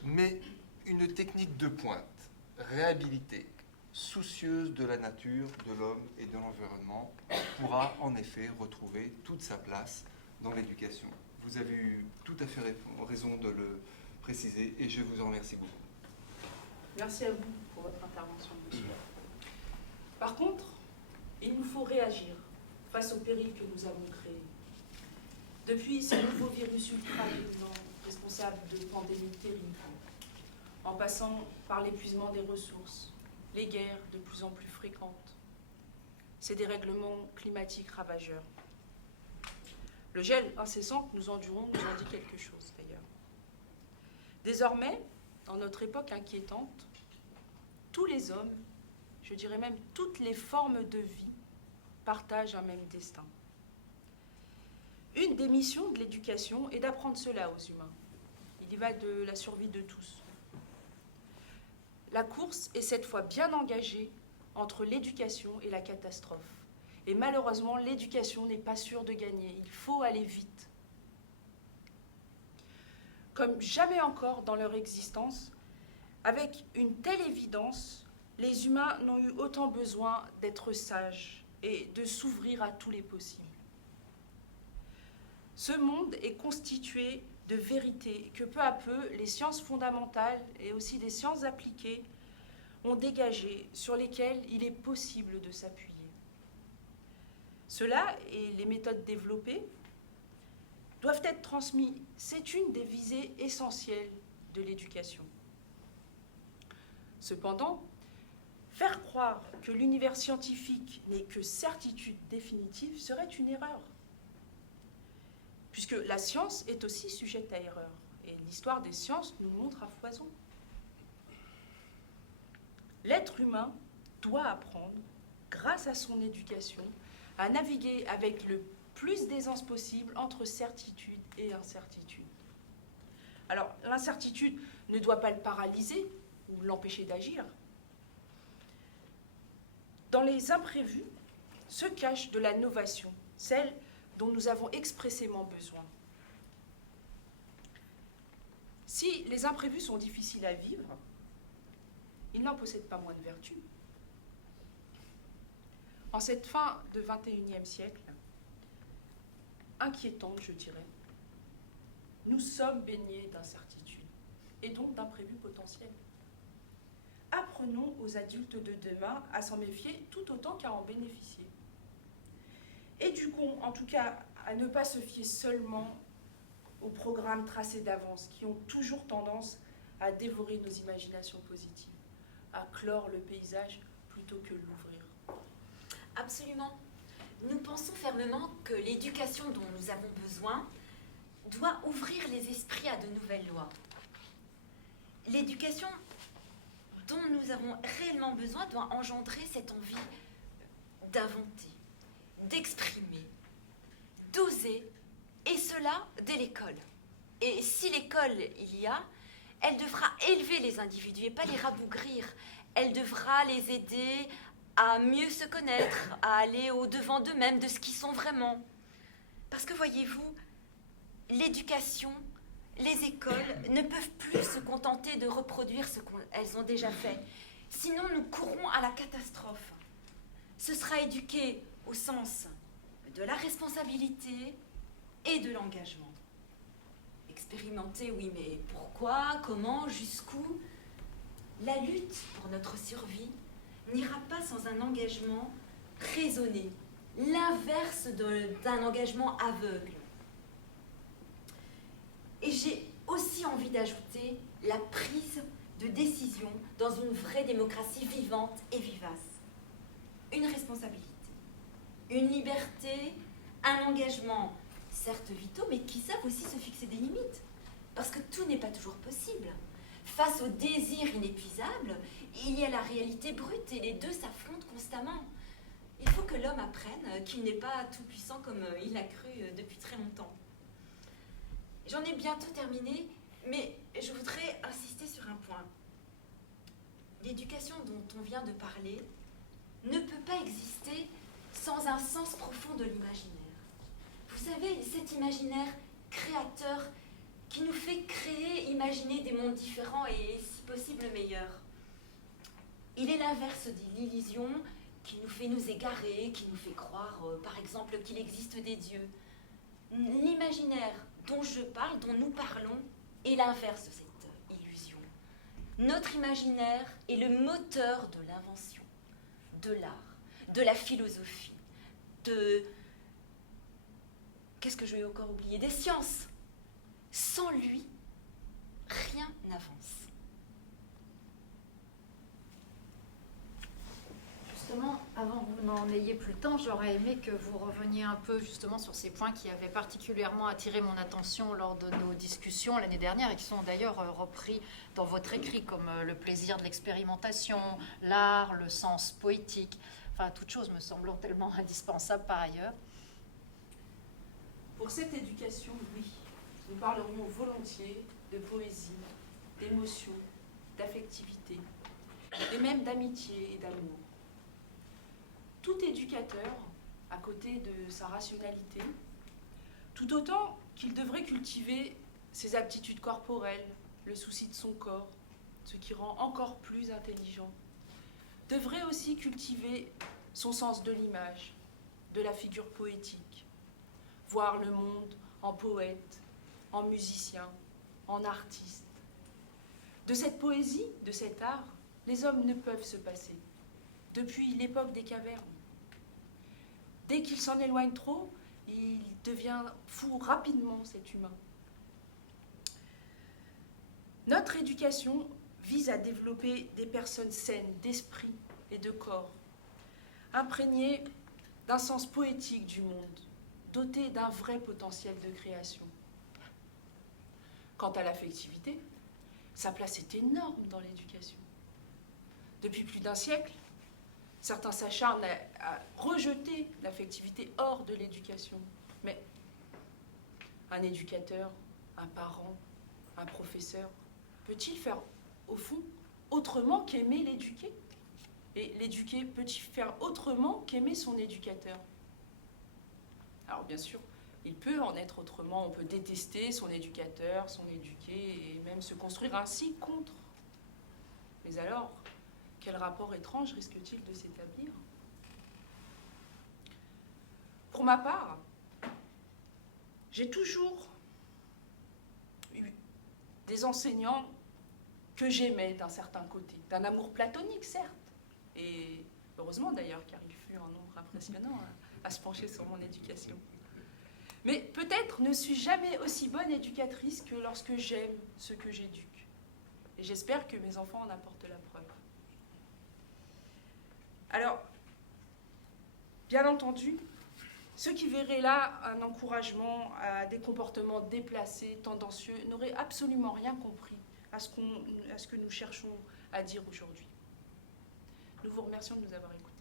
Mais une technique de pointe, réhabilitée, soucieuse de la nature, de l'homme et de l'environnement, pourra en effet retrouver toute sa place dans l'éducation. Vous avez eu tout à fait raison de le préciser et je vous en remercie beaucoup. Merci à vous pour votre intervention, monsieur. Par contre, il nous faut réagir face aux périls que nous avons créés. Depuis ces nouveaux virus ultra-virulents, responsables de pandémies terribles, en passant par l'épuisement des ressources, les guerres de plus en plus fréquentes, ces dérèglements climatiques ravageurs. Le gel incessant que nous endurons nous en dit quelque chose, d'ailleurs. Désormais, dans notre époque inquiétante, tous les hommes, je dirais même toutes les formes de vie, partagent un même destin. Une des missions de l'éducation est d'apprendre cela aux humains. Il y va de la survie de tous. La course est cette fois bien engagée entre l'éducation et la catastrophe. Et malheureusement, l'éducation n'est pas sûre de gagner. Il faut aller vite. Comme jamais encore dans leur existence, avec une telle évidence, les humains n'ont eu autant besoin d'être sages et de s'ouvrir à tous les possibles. Ce monde est constitué de vérités que peu à peu, les sciences fondamentales et aussi des sciences appliquées ont dégagées, sur lesquelles il est possible de s'appuyer. Cela et les méthodes développées doivent être transmises. C'est une des visées essentielles de l'éducation. Cependant, faire croire que l'univers scientifique n'est que certitude définitive serait une erreur. Puisque la science est aussi sujette à erreur. Et l'histoire des sciences nous le montre à foison. L'être humain doit apprendre, grâce à son éducation, à naviguer avec le plus d'aisance possible entre certitude et incertitude. Alors, l'incertitude ne doit pas le paralyser ou l'empêcher d'agir. Dans les imprévus se cache de la novation, celle dont nous avons expressément besoin. Si les imprévus sont difficiles à vivre, ils n'en possèdent pas moins de vertu. En cette fin de XXIe siècle, inquiétante, je dirais, nous sommes baignés d'incertitudes et donc d'imprévus potentiels. Apprenons aux adultes de demain à s'en méfier tout autant qu'à en bénéficier. Éduquons en tout cas à ne pas se fier seulement aux programmes tracés d'avance qui ont toujours tendance à dévorer nos imaginations positives, à clore le paysage plutôt que l'ouvrir. Absolument. Nous pensons fermement que l'éducation dont nous avons besoin doit ouvrir les esprits à de nouvelles lois. L'éducation dont nous avons réellement besoin doit engendrer cette envie d'inventer, d'exprimer, d'oser, et cela dès l'école. Et si l'école il y a, elle devra élever les individus et pas les rabougrir. Elle devra les aider à mieux se connaître, à aller au-devant d'eux-mêmes, de ce qu'ils sont vraiment. Parce que voyez-vous, l'éducation, les écoles ne peuvent plus se contenter de reproduire ce qu'elles ont déjà fait. Sinon, nous courons à la catastrophe. Ce sera éduquer au sens de la responsabilité et de l'engagement. Expérimenter, oui, mais pourquoi, comment, jusqu'où? La lutte pour notre survie n'ira pas sans un engagement raisonné, l'inverse d'un engagement aveugle. Et j'ai aussi envie d'ajouter la prise de décision dans une vraie démocratie vivante et vivace. Une responsabilité, une liberté, un engagement, certes vitaux, mais qui savent aussi se fixer des limites. Parce que tout n'est pas toujours possible. Face au désir inépuisable, il y a la réalité brute et les deux s'affrontent constamment. Il faut que l'homme apprenne qu'il n'est pas tout-puissant comme il l'a cru depuis très longtemps. J'en ai bientôt terminé, mais je voudrais insister sur un point. L'éducation dont on vient de parler ne peut pas exister sans un sens profond de l'imaginaire. Vous savez, cet imaginaire créateur qui nous fait créer, imaginer des mondes différents et, si possible, meilleurs. Il est l'inverse de l'illusion qui nous fait nous égarer, qui nous fait croire, par exemple, qu'il existe des dieux. L'imaginaire dont je parle, dont nous parlons, est l'inverse de cette illusion. Notre imaginaire est le moteur de l'invention, de l'art, de la philosophie, qu'est-ce que je vais encore oublier? Des sciences. Sans lui, rien n'avance. Justement, avant que vous n'en ayez plus le temps, j'aurais aimé que vous reveniez un peu justement sur ces points qui avaient particulièrement attiré mon attention lors de nos discussions l'année dernière et qui sont d'ailleurs repris dans votre écrit, comme le plaisir de l'expérimentation, l'art, le sens poétique, enfin toutes choses me semblant tellement indispensables par ailleurs. Pour cette éducation, oui, nous parlerons volontiers de poésie, d'émotion, d'affectivité, et même d'amitié et d'amour. Tout éducateur, à côté de sa rationalité, tout autant qu'il devrait cultiver ses aptitudes corporelles, le souci de son corps, ce qui rend encore plus intelligent, devrait aussi cultiver son sens de l'image, de la figure poétique, voir le monde en poète, en musicien, en artiste. De cette poésie, de cet art, les hommes ne peuvent se passer, depuis l'époque des cavernes. Dès qu'il s'en éloigne trop, il devient fou rapidement, cet humain. Notre éducation vise à développer des personnes saines d'esprit et de corps, imprégnées d'un sens poétique du monde, dotées d'un vrai potentiel de création. Quant à l'affectivité, sa place est énorme dans l'éducation. Depuis plus d'un siècle, certains s'acharnent à rejeter l'affectivité hors de l'éducation. Mais un éducateur, un parent, un professeur, peut-il faire, au fond, autrement qu'aimer l'éduquer? Et l'éduquer peut-il faire autrement qu'aimer son éducateur? Alors bien sûr, il peut en être autrement. On peut détester son éducateur, son éduqué, et même se construire ainsi contre. Mais alors, quel rapport étrange risque-t-il de s'établir? Pour ma part, j'ai toujours eu des enseignants que j'aimais d'un certain côté, d'un amour platonique, certes, et heureusement d'ailleurs, car il fut un nombre impressionnant à se pencher sur mon éducation. Mais peut-être ne suis-je jamais aussi bonne éducatrice que lorsque j'aime ce que j'éduque. Et j'espère que mes enfants en apportent la preuve. Alors, bien entendu, ceux qui verraient là un encouragement à des comportements déplacés, tendancieux, n'auraient absolument rien compris à ce que nous cherchons à dire aujourd'hui. Nous vous remercions de nous avoir écoutés.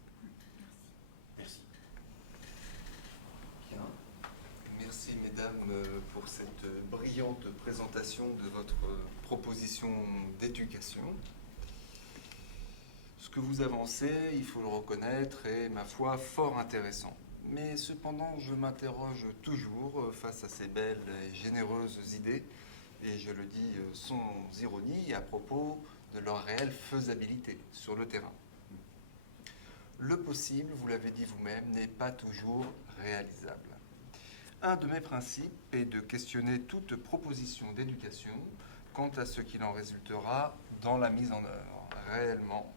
Merci. Bien. Merci, mesdames, pour cette brillante présentation de votre proposition d'éducation. Ce que vous avancez, il faut le reconnaître, est, ma foi, fort intéressant. Mais cependant, je m'interroge toujours face à ces belles et généreuses idées, et je le dis sans ironie, à propos de leur réelle faisabilité sur le terrain. Le possible, vous l'avez dit vous-même, n'est pas toujours réalisable. Un de mes principes est de questionner toute proposition d'éducation quant à ce qu'il en résultera dans la mise en œuvre, réellement,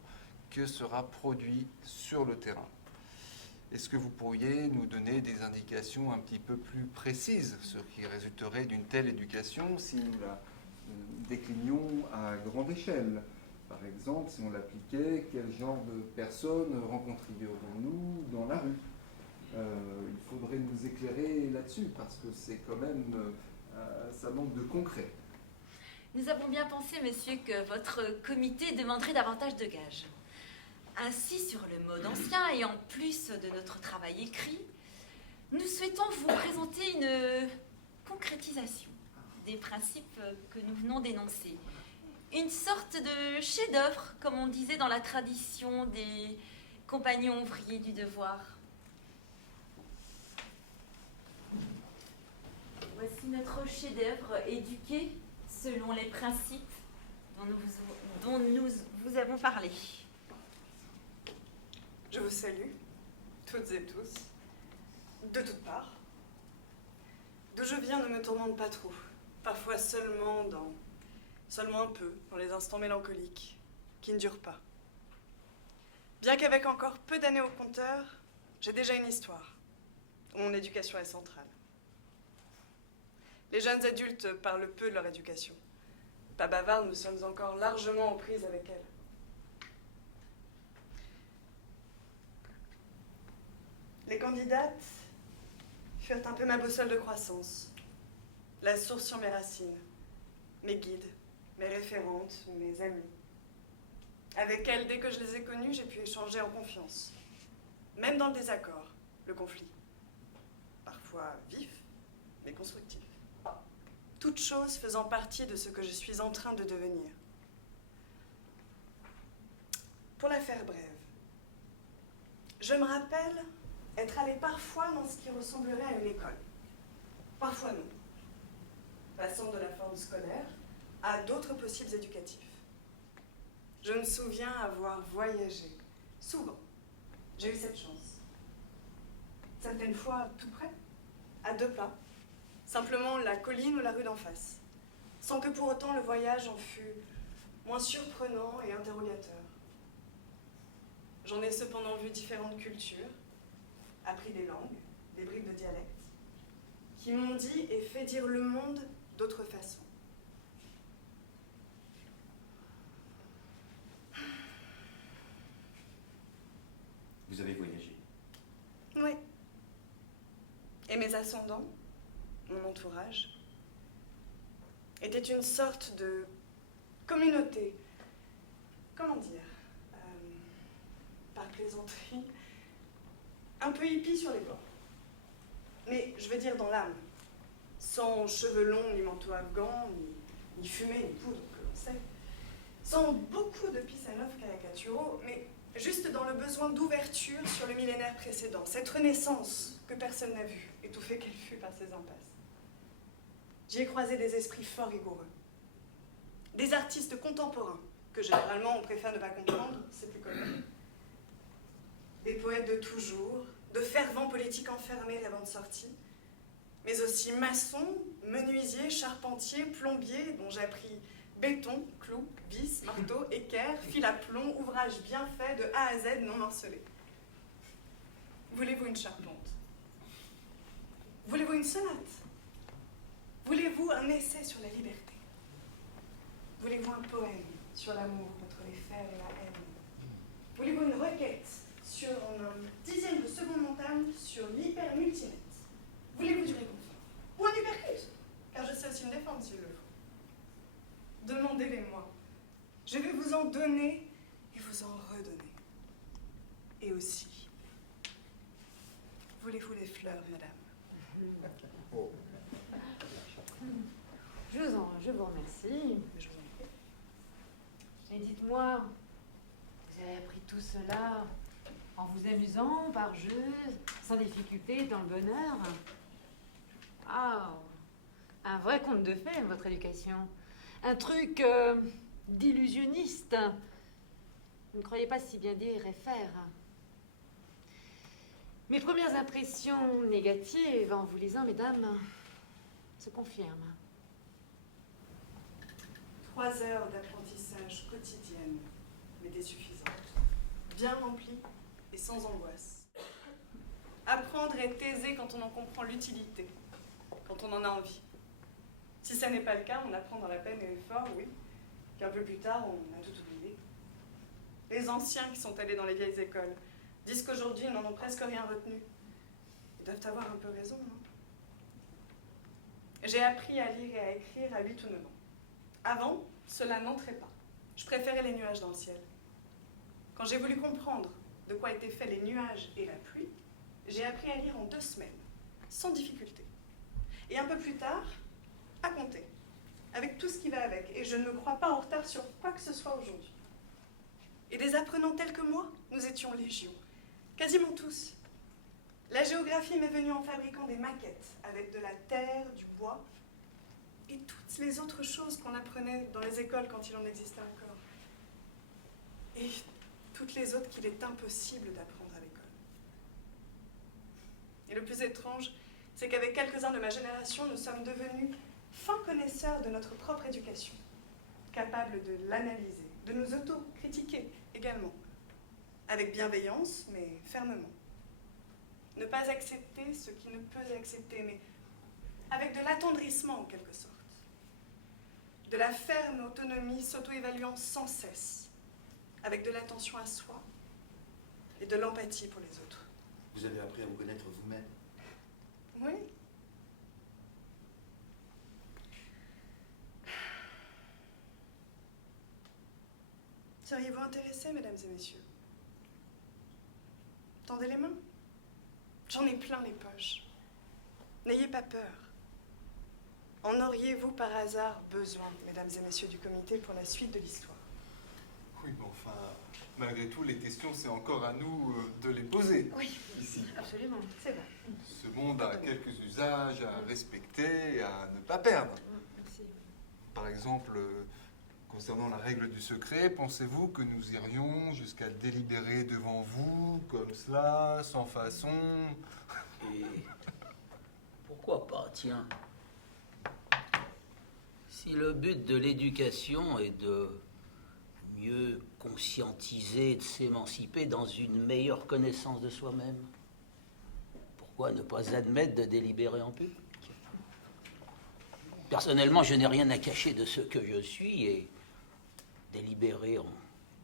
que sera produit sur le terrain. Est-ce que vous pourriez nous donner des indications un petit peu plus précises, ce qui résulterait d'une telle éducation si nous la déclinions à grande échelle? Par exemple, si on l'appliquait, quel genre de personnes rencontrerions-nous dans la rue? Il faudrait nous éclairer là-dessus, parce que c'est quand même, ça manque de concret. Nous avons bien pensé, monsieur, que votre comité demanderait davantage de gages. Ainsi, sur le mode ancien, et en plus de notre travail écrit, nous souhaitons vous présenter une concrétisation des principes que nous venons d'énoncer. Une sorte de chef-d'œuvre, comme on disait dans la tradition des compagnons ouvriers du devoir. Voici notre chef-d'œuvre éduqué selon les principes dont nous vous avons parlé. Je vous salue, toutes et tous, de toutes parts. D'où je viens ne me tourmente pas trop, parfois seulement un peu, dans les instants mélancoliques, qui ne durent pas. Bien qu'avec encore peu d'années au compteur, j'ai déjà une histoire, où mon éducation est centrale. Les jeunes adultes parlent peu de leur éducation. Pas bavards, nous sommes encore largement en prise avec elle. Les candidates furent un peu ma boussole de croissance, la source sur mes racines, mes guides, mes référentes, mes amies. Avec elles, dès que je les ai connues, j'ai pu échanger en confiance, même dans le désaccord, le conflit. Parfois vif, mais constructif. Toute chose faisant partie de ce que je suis en train de devenir. Pour la faire brève, je me rappelle être allée parfois dans ce qui ressemblerait à une école. Parfois non. Passant de la forme scolaire à d'autres possibles éducatifs. Je me souviens avoir voyagé, souvent. J'ai eu cette chance. Certaines fois tout près, à 2 pas. Simplement la colline ou la rue d'en face. Sans que pour autant le voyage en fût moins surprenant et interrogateur. J'en ai cependant vu différentes cultures, appris des langues, des bribes de dialectes, qui m'ont dit et fait dire le monde d'autre façon. Vous avez voyagé? Oui. Et mes ascendants, mon entourage, étaient une sorte de communauté, comment dire, par plaisanterie, un peu hippie sur les bords. Mais je veux dire dans l'âme, sans cheveux longs, ni manteau afghan, ni fumée, ni poudre, que l'on sait. Sans beaucoup de Pisanov caricaturaux, mais juste dans le besoin d'ouverture sur le millénaire précédent, cette renaissance que personne n'a vue, étouffée qu'elle fut par ses impasses. J'y ai croisé des esprits fort rigoureux, des artistes contemporains, que généralement on préfère ne pas comprendre, c'est plus connu. Des poètes de toujours, de fervents politiques enfermés rêvant de sortie, mais aussi maçons, menuisiers, charpentiers, plombiers, dont j'ai appris béton, clous, vis, marteau, équerre, fil à plomb, ouvrage bien fait de A à Z non morcelé. Voulez-vous une charpente? Voulez-vous une sonate? Voulez-vous un essai sur la liberté? Voulez-vous un poème sur l'amour contre les fers et la haine? Voulez-vous une requête sur un dixième de seconde montagne sur l'hypermultimètre? Voulez-vous du réconfort? Ou un hypercute? Car je sais aussi me défendre s'il le faut. Demandez-les-moi. Je vais vous en donner et vous en redonner. Et aussi, voulez-vous des fleurs, madame? Je vous remercie. Mais dites-moi, vous avez appris tout cela en vous amusant, par jeu, sans difficulté, dans le bonheur? Ah, un vrai conte de fées, votre éducation. Un truc d'illusionniste. Vous ne croyez pas si bien dire et faire. Mes premières impressions négatives en vous lisant, mesdames, se confirment. 3 heures d'apprentissage quotidienne, mais des suffisantes, bien remplies et sans angoisse. Apprendre est aisé quand on en comprend l'utilité, quand on en a envie. Si ça n'est pas le cas, on apprend dans la peine et l'effort, oui, qu'un peu plus tard, on a tout oublié. Les anciens qui sont allés dans les vieilles écoles disent qu'aujourd'hui, ils n'en ont presque rien retenu. Ils doivent avoir un peu raison, non? J'ai appris à lire et à écrire à 8 ou 9 ans. Avant, cela n'entrait pas. Je préférais les nuages dans le ciel. Quand j'ai voulu comprendre de quoi étaient faits les nuages et la pluie, j'ai appris à lire en 2 semaines, sans difficulté. Et un peu plus tard, à compter, avec tout ce qui va avec. Et je ne me crois pas en retard sur quoi que ce soit aujourd'hui. Et des apprenants tels que moi, nous étions légion. Quasiment tous. La géographie m'est venue en fabriquant des maquettes avec de la terre, du bois et toutes les autres choses qu'on apprenait dans les écoles quand il en existait encore. Et toutes les autres qu'il est impossible d'apprendre à l'école. Et le plus étrange, c'est qu'avec quelques-uns de ma génération, nous sommes devenus fins connaisseurs de notre propre éducation, capables de l'analyser, de nous auto-critiquer également, avec bienveillance, mais fermement. Ne pas accepter ce qui ne peut accepter, mais avec de l'attendrissement en quelque sorte. De la ferme autonomie s'auto-évaluant sans cesse, avec de l'attention à soi et de l'empathie pour les autres. Vous avez appris à vous connaître vous-même. Oui. Seriez-vous intéressés, mesdames et messieurs? Tendez les mains. J'en ai plein les poches. N'ayez pas peur. En auriez-vous par hasard besoin, mesdames et messieurs du comité, pour la suite de l'histoire? Oui, mais enfin, malgré tout, les questions, c'est encore à nous de les poser. Oui, ici. Absolument, c'est vrai. Ce monde a quelques usages à respecter et à ne pas perdre. Merci. Par exemple, concernant la règle du secret, pensez-vous que nous irions jusqu'à délibérer devant vous, comme cela, sans façon? Et pourquoi pas, tiens. Si le but de l'éducation est de mieux conscientiser, de s'émanciper dans une meilleure connaissance de soi-même, pourquoi ne pas admettre de délibérer en public? Personnellement, je n'ai rien à cacher de ce que je suis et délibérer en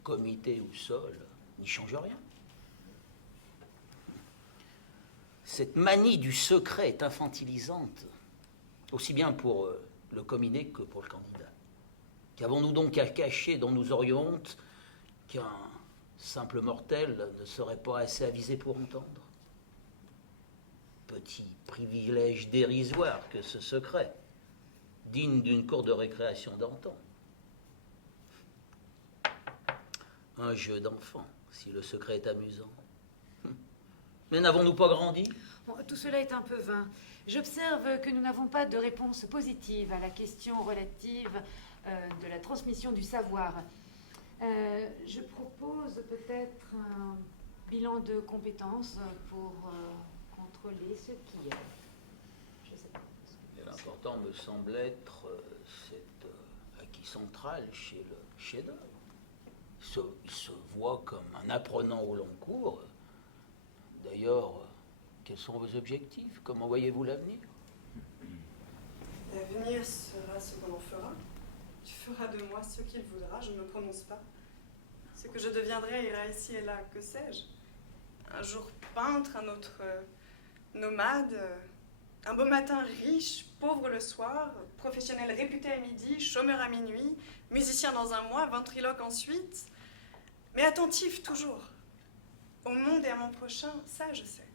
comité ou seul n'y change rien. Cette manie du secret est infantilisante, aussi bien pour le comité que pour le candidat. Qu'avons-nous donc à cacher dont nous aurions honte qu'un simple mortel ne serait pas assez avisé pour entendre. Petit privilège dérisoire que ce secret, digne d'une cour de récréation d'antan. Un jeu d'enfant, si le secret est amusant. Mais n'avons-nous pas grandi? Bon, tout cela est un peu vain. J'observe que nous n'avons pas de réponse positive à la question relative de la transmission du savoir. Je propose peut-être un bilan de compétences pour contrôler ce qui est. Je sais pas. L'important me semble être cet acquis central chez le chef-d'œuvre. Il se voit comme un apprenant au long cours. D'ailleurs, quels sont vos objectifs? Comment voyez-vous l'avenir? L'avenir sera ce que l'on fera. Tu feras de moi ce qu'il voudra, je ne me prononce pas. Ce que je deviendrai ira ici et là, que sais-je? Un jour peintre, un autre nomade, un beau matin riche, pauvre le soir, professionnel réputé à midi, chômeur à minuit, musicien dans un mois, ventriloque ensuite, mais attentif toujours. Au monde et à mon prochain, ça je sais.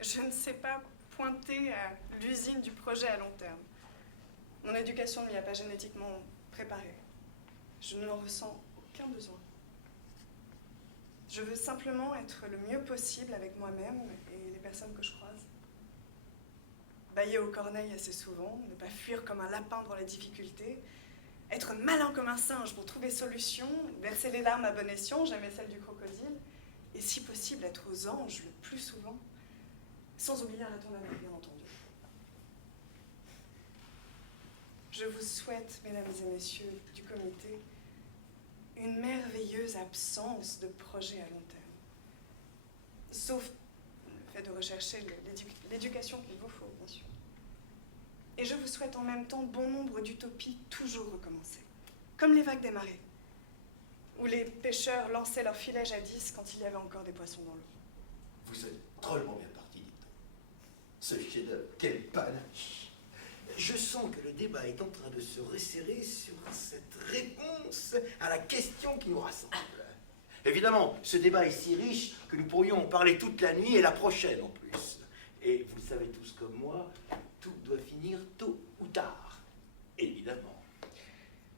Je ne sais pas pointer à l'usine du projet à long terme. Mon éducation ne m'y a pas génétiquement préparée. Je n'en ressens aucun besoin. Je veux simplement être le mieux possible avec moi-même et les personnes que je croise. Bailler aux corneilles assez souvent, ne pas fuir comme un lapin dans les difficultés, être malin comme un singe pour trouver solution, verser les larmes à bon escient, jamais celles du crocodile, et si possible être aux anges le plus souvent, sans oublier à ton amour, bien entendu. Je vous souhaite, mesdames et messieurs du comité, une merveilleuse absence de projet à long terme. Sauf le fait de rechercher l'éducation qu'il vous faut, bien sûr. Et je vous souhaite en même temps bon nombre d'utopies toujours recommencées, comme les vagues des marées, où les pêcheurs lançaient leurs filets jadis quand il y avait encore des poissons dans l'eau. Vous êtes drôlement bien parti, dit-on. Ce chef-d'œuvre, quel panache! Je sens que le débat est en train de se resserrer sur cette réponse à la question qui nous rassemble. Évidemment, ce débat est si riche que nous pourrions en parler toute la nuit et la prochaine en plus. Et vous le savez tous comme moi, tout doit finir tôt ou tard, évidemment.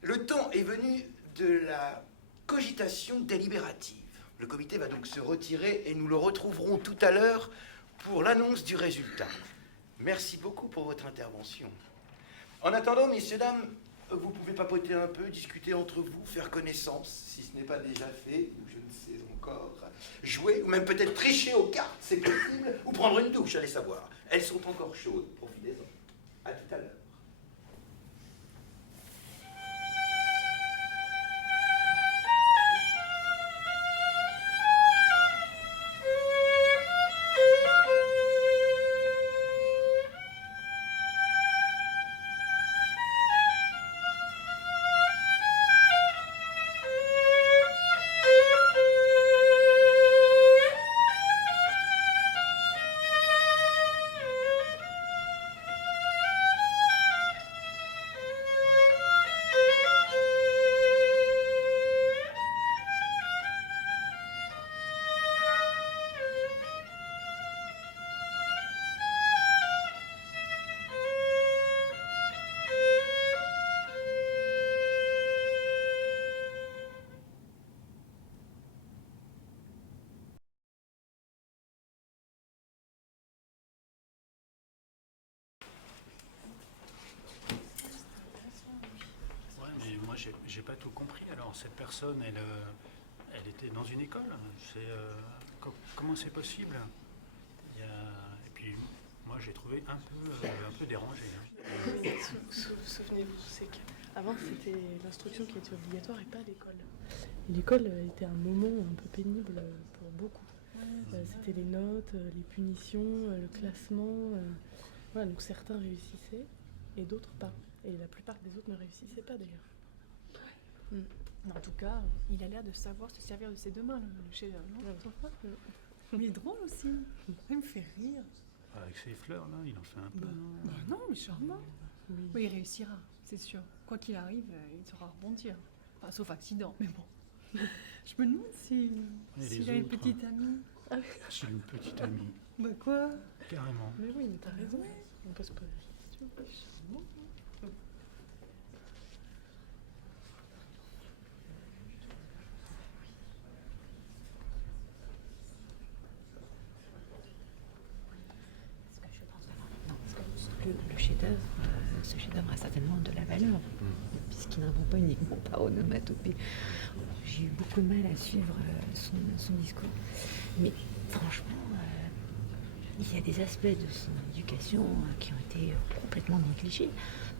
Le temps est venu de la cogitation délibérative. Le comité va donc se retirer et nous le retrouverons tout à l'heure pour l'annonce du résultat. Merci beaucoup pour votre intervention. En attendant, messieurs, dames, vous pouvez papoter un peu, discuter entre vous, faire connaissance, si ce n'est pas déjà fait, ou je ne sais encore, jouer, ou même peut-être tricher aux cartes, c'est possible, ou prendre une douche, allez savoir. Elles sont encore chaudes, profitez-en. À tout à l'heure. J'ai pas tout compris. Alors, cette personne, elle était dans une école. Comment c'est possible? Et puis, moi, j'ai trouvé un peu dérangé. Souvenez-vous, c'est qu'avant, c'était l'instruction qui était obligatoire et pas l'école. L'école était un moment un peu pénible pour beaucoup. C'était les notes, les punitions, le classement. Voilà, donc certains réussissaient et d'autres pas. Et la plupart des autres ne réussissaient pas d'ailleurs. En tout cas, il a l'air de savoir se servir de ses deux mains, le chef-d'œuvre, non? Il est drôle aussi. Il me fait rire. Avec ses fleurs, là, il en fait un peu. Non, mais charmant. Oui, il réussira, c'est sûr. Quoi qu'il arrive, il saura rebondir. Enfin, sauf accident, mais bon. Je me demande Et les s'il a une autres, petite amie. J'ai une petite amie. Bah quoi? Carrément. Mais oui, mais t'as raison. On peut se poser la question. Le chef-d'œuvre, ce chef-d'œuvre a certainement de la valeur, puisqu'il n'invente pas uniquement par onomatopée. J'ai eu beaucoup de mal à suivre son discours. Mais franchement, il y a des aspects de son éducation qui ont été complètement négligés.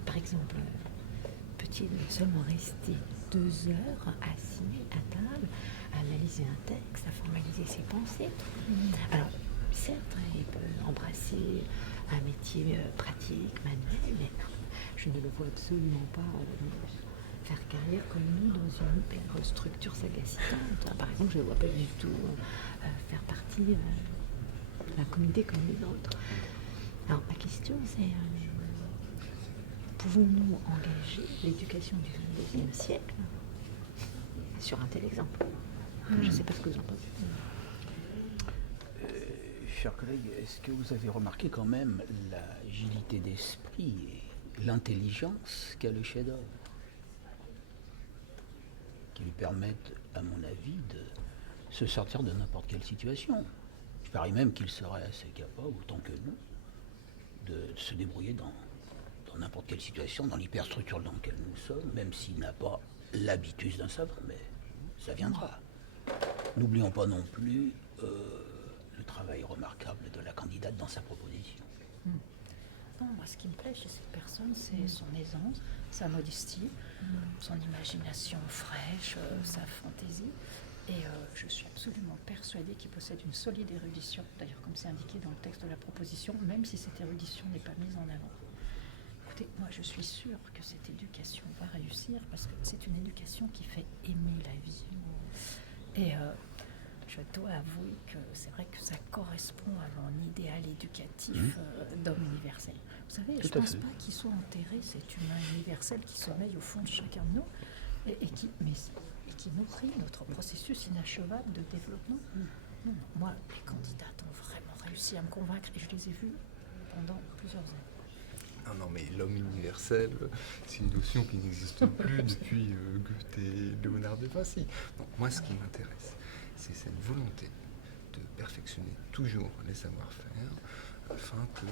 Par exemple, peut-il seulement rester 2 heures assis à table, à analyser un texte, à formaliser ses pensées? Alors, certes, il peut embrasser un métier pratique, manuel, mais je ne le vois absolument pas faire carrière comme nous dans une hyper structure sagacitante. Par exemple, je ne le vois pas du tout faire partie d'un comité comme les autres. Alors, ma question, c'est pouvons-nous engager l'éducation du XXe siècle sur un tel exemple? Je ne sais pas ce que vous en pensez. Chers collègues, est-ce que vous avez remarqué quand même l'agilité d'esprit et l'intelligence qu'a le chef-d'œuvre, qui lui permettent, à mon avis, de se sortir de n'importe quelle situation. Je parie même qu'il serait assez capable, autant que nous, de se débrouiller dans n'importe quelle situation, dans l'hyperstructure dans laquelle nous sommes, même s'il n'a pas l'habitus d'un savant, mais ça viendra. N'oublions pas non plus le travail remarquable de la candidate dans sa proposition. Non, moi, ce qui me plaît chez cette personne, c'est son aisance, sa modestie, son imagination fraîche, sa fantaisie. Et je suis absolument persuadée qu'il possède une solide érudition, d'ailleurs comme c'est indiqué dans le texte de la proposition, même si cette érudition n'est pas mise en avant. Écoutez, moi je suis sûre que cette éducation va réussir, parce que c'est une éducation qui fait aimer la vie. Et je dois avouer que c'est vrai que ça correspond à mon idéal éducatif d'homme universel. Vous savez, je ne pense pas qu'il soit enterré, cet humain universel qui sommeille au fond de chacun de nous et qui nourrit notre processus inachevable de développement. Non, moi, les candidates ont vraiment réussi à me convaincre et je les ai vues pendant plusieurs années. Non, mais l'homme universel, c'est une notion qui n'existe plus depuis Goethe et Léonard de Vinci. Donc, moi, ce qui m'intéresse, c'est cette volonté de perfectionner toujours les savoir-faire afin que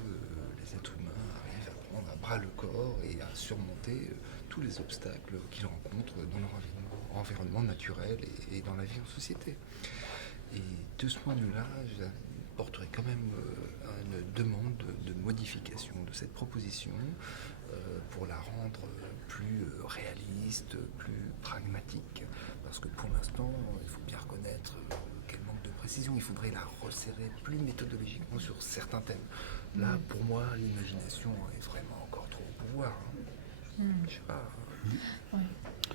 les êtres humains arrivent à prendre à bras le corps et à surmonter tous les obstacles qu'ils rencontrent dans leur environnement naturel et dans la vie en société. Et de ce point de vue-là, j'apporterai quand même une demande de modification de cette proposition pour la rendre plus réaliste, plus pragmatique. Parce que pour l'instant, il faut bien reconnaître qu'elle manque de précision. Il faudrait la resserrer plus méthodologiquement sur certains thèmes. Là, pour moi, l'imagination est vraiment encore trop au pouvoir. Je sais pas.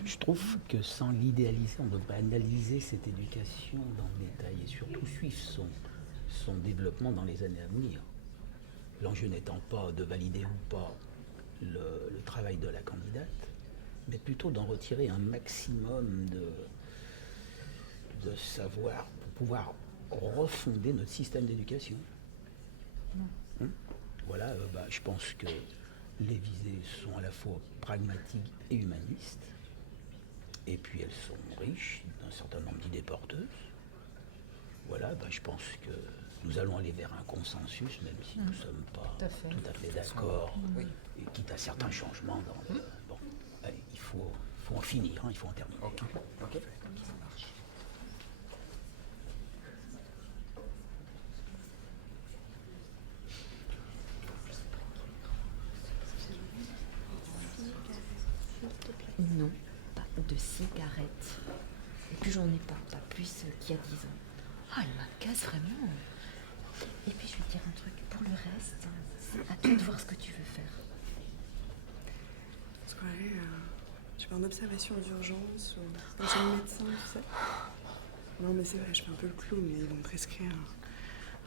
Je trouve que sans l'idéaliser, on ne peut pas analyser cette éducation dans le détail et surtout suivre son développement dans les années à venir. L'enjeu n'étant pas de valider ou pas le travail de la candidate, mais plutôt d'en retirer un maximum de savoir pour pouvoir refonder notre système d'éducation. Voilà, je pense que les visées sont à la fois pragmatiques et humanistes, et puis elles sont riches d'un certain nombre d'idées porteuses. Voilà, je pense que nous allons aller vers un consensus, même si nous ne sommes pas tout à fait d'accord, et quitte à certains changements. Bon, il faut en finir, il faut en terminer. Ok, ça marche. Non, pas de cigarette. Et puis j'en ai pas plus qu'il y a 10 ans. Ah, elle m'agace vraiment. Et puis je vais te dire un truc, pour le reste, c'est à toi de voir ce que tu veux faire. Parce que je vais en observation d'urgence ou chez le médecin, tu sais. Non mais c'est vrai, je fais un peu le clown, mais ils vont me prescrire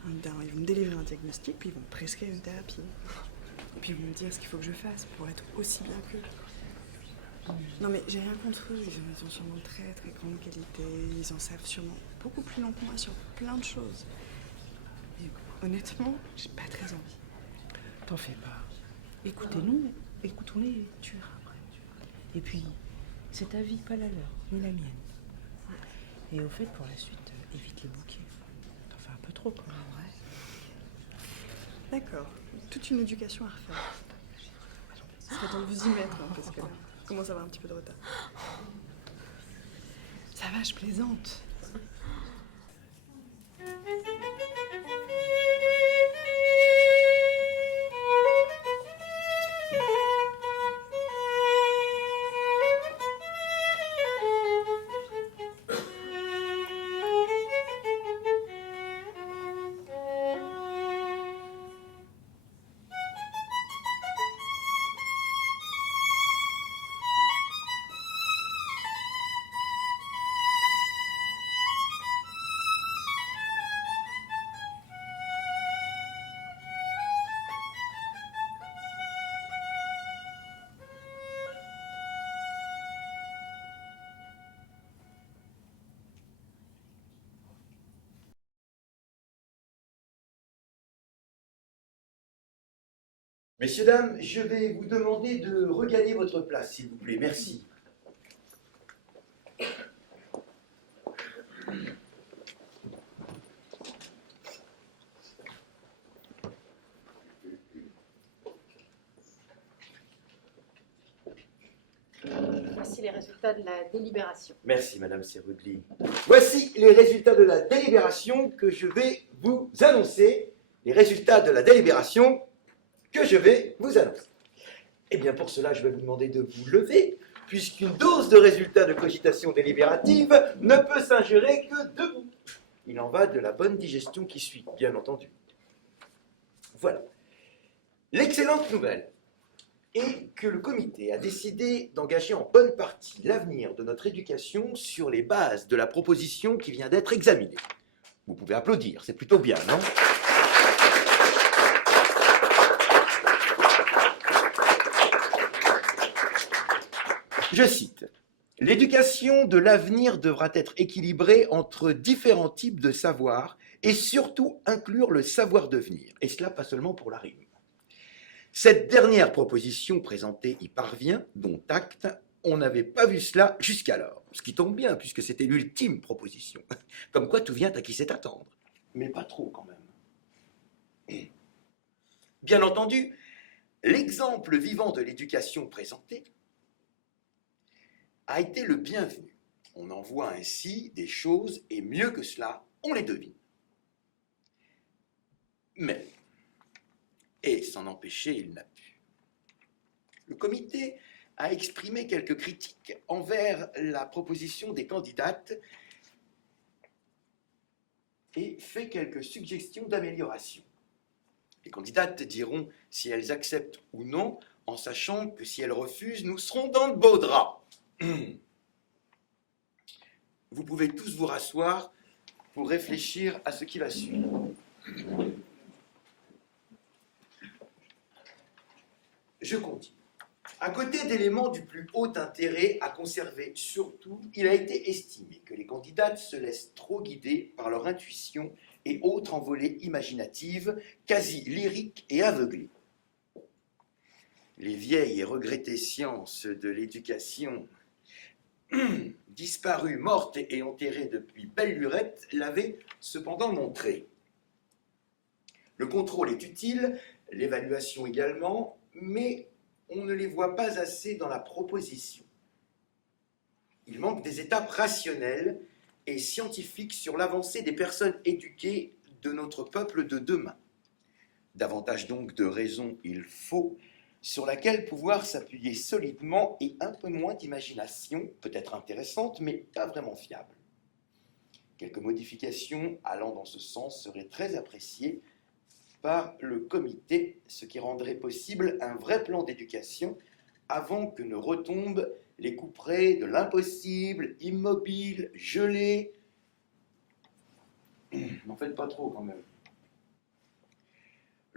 ils vont me délivrer un diagnostic, puis ils vont me prescrire une thérapie. Et puis ils vont me dire ce qu'il faut que je fasse pour être aussi bien qu'eux. Non mais j'ai rien contre eux, ils ont sûrement de très très grande qualité, ils en savent sûrement beaucoup plus long que moi sur plein de choses. Mais honnêtement, j'ai pas très envie. T'en fais pas. Écoutez-nous, écoutons-les, tu verras après. Et puis, c'est ta vie, pas la leur, ni la mienne. Et au fait, pour la suite, évite les bouquets. T'en fais un peu trop, quand même. D'accord, toute une éducation à refaire. Ce serait temps de vous y mettre, hein, parce que là, on commence à avoir un petit peu de retard. Ça va, je plaisante. Messieurs, dames, je vais vous demander de regagner votre place, s'il vous plaît. Merci. Voici les résultats de la délibération. Merci, Madame Serudli. Voici les résultats de la délibération que je vais vous annoncer. Les résultats de la délibération que je vais vous annoncer. Eh bien, pour cela, je vais vous demander de vous lever, puisqu'une dose de résultats de cogitation délibérative ne peut s'ingérer que debout. Il en va de la bonne digestion qui suit, bien entendu. Voilà. L'excellente nouvelle est que le comité a décidé d'engager en bonne partie l'avenir de notre éducation sur les bases de la proposition qui vient d'être examinée. Vous pouvez applaudir, c'est plutôt bien, non ? Je cite, « L'éducation de l'avenir devra être équilibrée entre différents types de savoirs et surtout inclure le savoir devenir, et cela pas seulement pour la rime. Cette dernière proposition présentée y parvient, dont acte, on n'avait pas vu cela jusqu'alors, ce qui tombe bien puisque c'était l'ultime proposition, comme quoi tout vient à qui sait attendre, mais pas trop quand même. Bien entendu, l'exemple vivant de l'éducation présentée a été le bienvenu. On en voit ainsi des choses, et mieux que cela, on les devine. Mais, et s'en empêcher, il n'a pu. Le comité a exprimé quelques critiques envers la proposition des candidates et fait quelques suggestions d'amélioration. Les candidates diront si elles acceptent ou non, en sachant que si elles refusent, nous serons dans de beaux draps. Vous pouvez tous vous rasseoir pour réfléchir à ce qui va suivre. Je continue. À côté d'éléments du plus haut intérêt à conserver surtout, il a été estimé que les candidates se laissent trop guider par leur intuition et autres envolées imaginatives, quasi lyriques et aveuglées. Les vieilles et regrettées sciences de l'éducation disparues, mortes et enterrées depuis belle lurette, l'avaient cependant montré. Le contrôle est utile, l'évaluation également, mais on ne les voit pas assez dans la proposition. Il manque des étapes rationnelles et scientifiques sur l'avancée des personnes éduquées de notre peuple de demain. Davantage donc de raisons il faut, sur laquelle pouvoir s'appuyer solidement, et un peu moins d'imagination, peut-être intéressante, mais pas vraiment fiable. Quelques modifications allant dans ce sens seraient très appréciées par le comité, ce qui rendrait possible un vrai plan d'éducation avant que ne retombent les couperets de l'impossible, immobile, gelé. N'en faites pas trop quand même.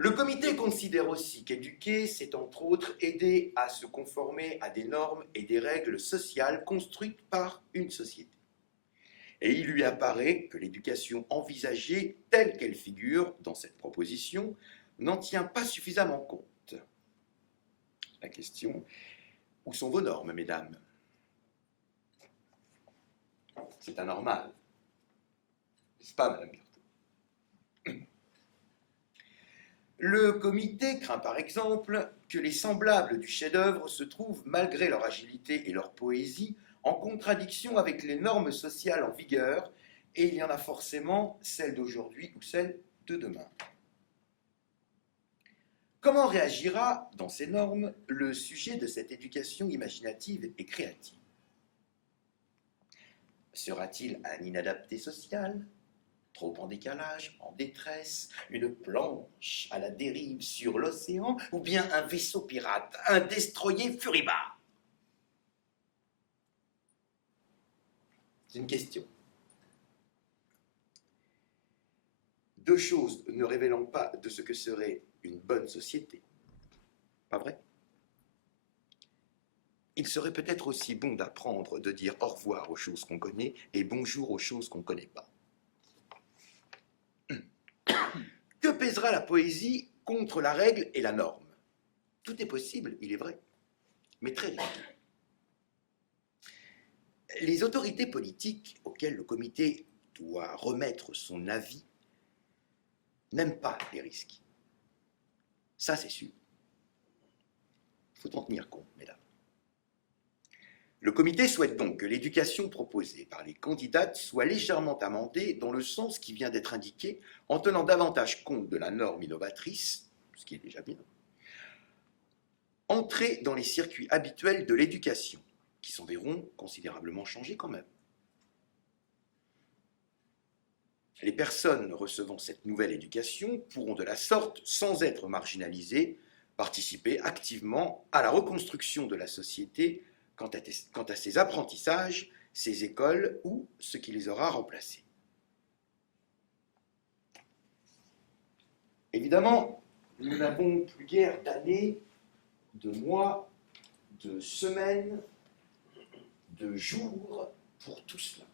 Le comité considère aussi qu'éduquer, c'est entre autres aider à se conformer à des normes et des règles sociales construites par une société. Et il lui apparaît que l'éducation envisagée, telle qu'elle figure dans cette proposition, n'en tient pas suffisamment compte. La question, où sont vos normes, mesdames? C'est anormal, n'est-ce pas, madame Berthaud? Le comité craint par exemple que les semblables du chef-d'œuvre se trouvent, malgré leur agilité et leur poésie, en contradiction avec les normes sociales en vigueur, et il y en a forcément celles d'aujourd'hui ou celles de demain. Comment réagira, dans ces normes, le sujet de cette éducation imaginative et créative? Sera-t-il un inadapté social, trop en décalage, en détresse, une planche à la dérive sur l'océan, ou bien un vaisseau pirate, un destroyer furibard? C'est une question. Deux choses ne révélant pas de ce que serait une bonne société. Pas vrai? Il serait peut-être aussi bon d'apprendre de dire au revoir aux choses qu'on connaît et bonjour aux choses qu'on ne connaît pas. Que pèsera la poésie contre la règle et la norme? Tout est possible, il est vrai, mais très risqué. Les autorités politiques auxquelles le comité doit remettre son avis n'aiment pas les risques. Ça, c'est sûr. Il faut en tenir compte, mesdames. Le comité souhaite donc que l'éducation proposée par les candidates soit légèrement amendée dans le sens qui vient d'être indiqué, en tenant davantage compte de la norme innovatrice, ce qui est déjà bien, entrer dans les circuits habituels de l'éducation, qui s'en verront considérablement changés quand même. Les personnes recevant cette nouvelle éducation pourront de la sorte, sans être marginalisées, participer activement à la reconstruction de la société quant à ses apprentissages, ses écoles ou ce qui les aura remplacés. Évidemment, nous n'avons plus guère d'années, de mois, de semaines, de jours pour tout cela.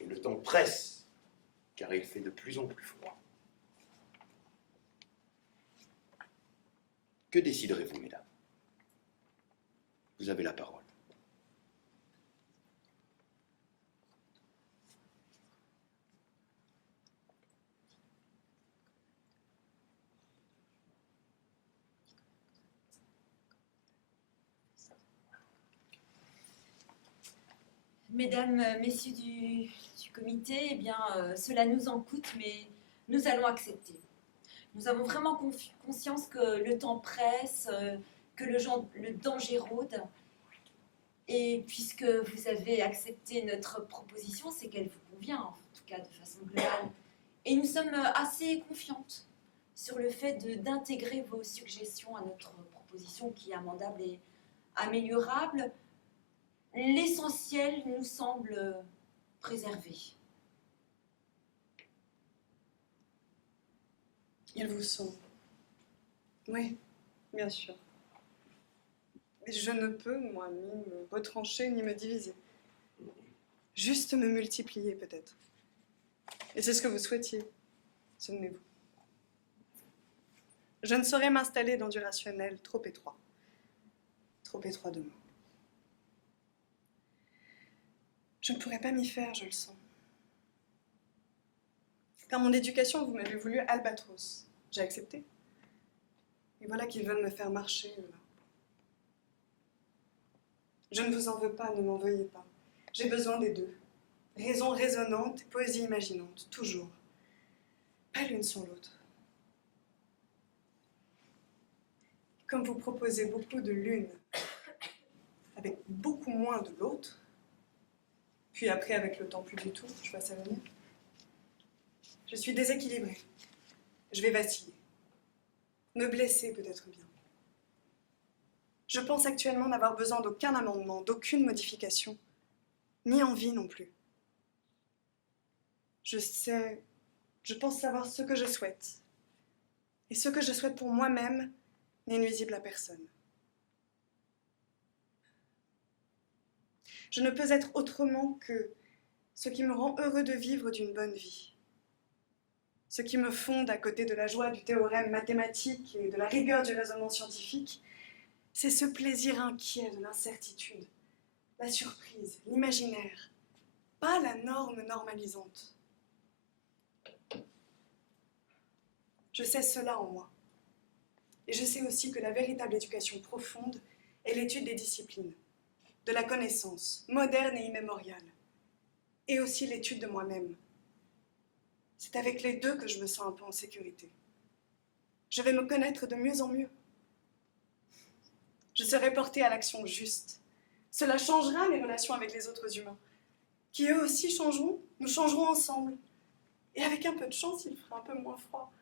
Et le temps presse, car il fait de plus en plus froid. Que déciderez-vous, mesdames? Vous avez la parole. Mesdames, messieurs du comité, eh bien, cela nous en coûte, mais nous allons accepter. Nous avons vraiment conscience que le temps presse, que le danger rôde. Et puisque vous avez accepté notre proposition, c'est qu'elle vous convient, en tout cas de façon globale. Et nous sommes assez confiantes sur le fait d'intégrer vos suggestions à notre proposition qui est amendable et améliorable. L'essentiel nous semble préservé. Ils vous sont. Oui, bien sûr. Mais je ne peux, moi, ni me retrancher, ni me diviser. Juste me multiplier, peut-être. Et c'est ce que vous souhaitiez, souvenez-vous. Je ne saurais m'installer dans du rationnel trop étroit de moi. Je ne pourrais pas m'y faire, je le sens. Par mon éducation, vous m'avez voulu albatros. J'ai accepté. Et voilà qu'ils veulent me faire marcher, là. Je ne vous en veux pas, ne m'en veuillez pas. J'ai besoin des deux. Raison résonnante, poésie imaginante, toujours. Pas l'une sans l'autre. Comme vous proposez beaucoup de l'une, avec beaucoup moins de l'autre, puis après, avec le temps, plus du tout, je passe à venir. Je suis déséquilibrée. Je vais vaciller. Me blesser peut-être bien. Je pense actuellement n'avoir besoin d'aucun amendement, d'aucune modification, ni envie non plus. Je sais Je pense savoir ce que je souhaite. Et ce que je souhaite pour moi-même n'est nuisible à personne. Je ne peux être autrement que ce qui me rend heureux de vivre d'une bonne vie. Ce qui me fonde à côté de la joie du théorème mathématique et de la rigueur du raisonnement scientifique, c'est ce plaisir inquiet de l'incertitude, la surprise, l'imaginaire, pas la norme normalisante. Je sais cela en moi. Et je sais aussi que la véritable éducation profonde est l'étude des disciplines, de la connaissance, moderne et immémoriale, et aussi l'étude de moi-même. C'est avec les deux que je me sens un peu en sécurité. Je vais me connaître de mieux en mieux. Je serai portée à l'action juste. Cela changera mes relations avec les autres humains, qui eux aussi changeront, nous changerons ensemble. Et avec un peu de chance, il fera un peu moins froid.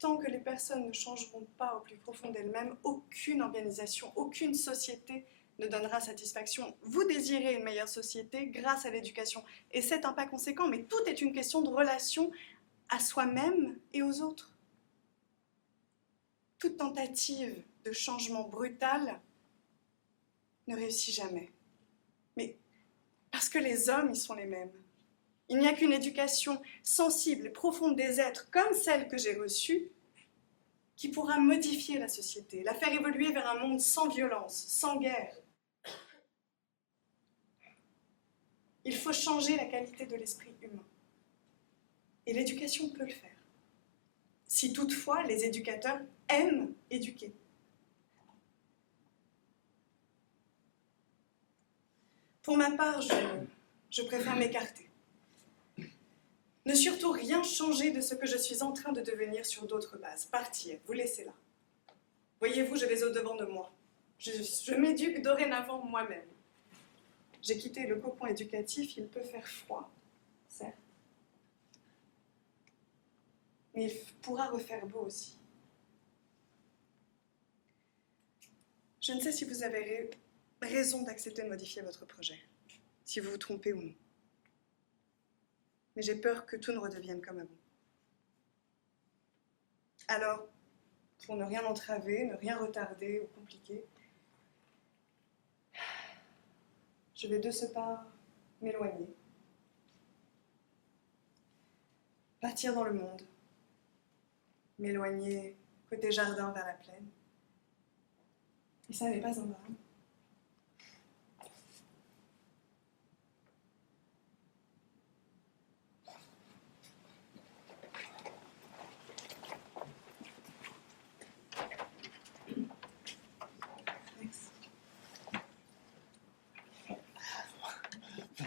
Tant que les personnes ne changeront pas au plus profond d'elles-mêmes, aucune organisation, aucune société ne donnera satisfaction. Vous désirez une meilleure société grâce à l'éducation, et c'est un pas conséquent, mais tout est une question de relation à soi-même et aux autres. Toute tentative de changement brutal ne réussit jamais. Mais parce que les hommes, ils sont les mêmes. Il n'y a qu'une éducation sensible et profonde des êtres, comme celle que j'ai reçue, qui pourra modifier la société, la faire évoluer vers un monde sans violence, sans guerre. Il faut changer la qualité de l'esprit humain. Et l'éducation peut le faire. Si toutefois les éducateurs aiment éduquer. Pour ma part, je préfère m'écarter. Ne surtout rien changer de ce que je suis en train de devenir sur d'autres bases. Partir, vous laissez là. Voyez-vous, je vais au-devant de moi. Je m'éduque dorénavant moi-même. J'ai quitté le cocon éducatif, il peut faire froid, certes. Mais il pourra refaire beau aussi. Je ne sais si vous avez raison d'accepter de modifier votre projet, si vous vous trompez ou non. Mais j'ai peur que tout ne redevienne comme avant. Alors, pour ne rien entraver, ne rien retarder ou compliquer, je vais de ce pas m'éloigner, partir dans le monde, m'éloigner côté jardin vers la plaine. Et ça n'est pas un drame.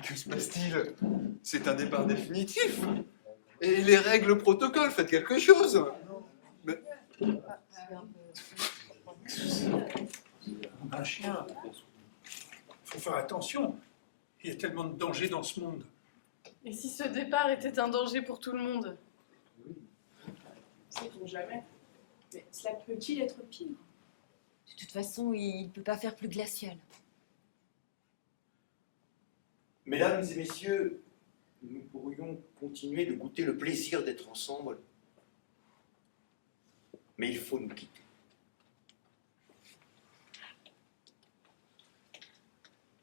Que se passe-t-il? C'est un départ définitif. Et les règles protocole, faites quelque chose. Mais... Un chien. Il faut faire attention. Il y a tellement de dangers dans ce monde. Et si ce départ était un danger pour tout le monde? Sait-on jamais. Mais cela peut-il être pire? De toute façon, il ne peut pas faire plus glacial. Mesdames et messieurs, nous pourrions continuer de goûter le plaisir d'être ensemble, mais il faut nous quitter.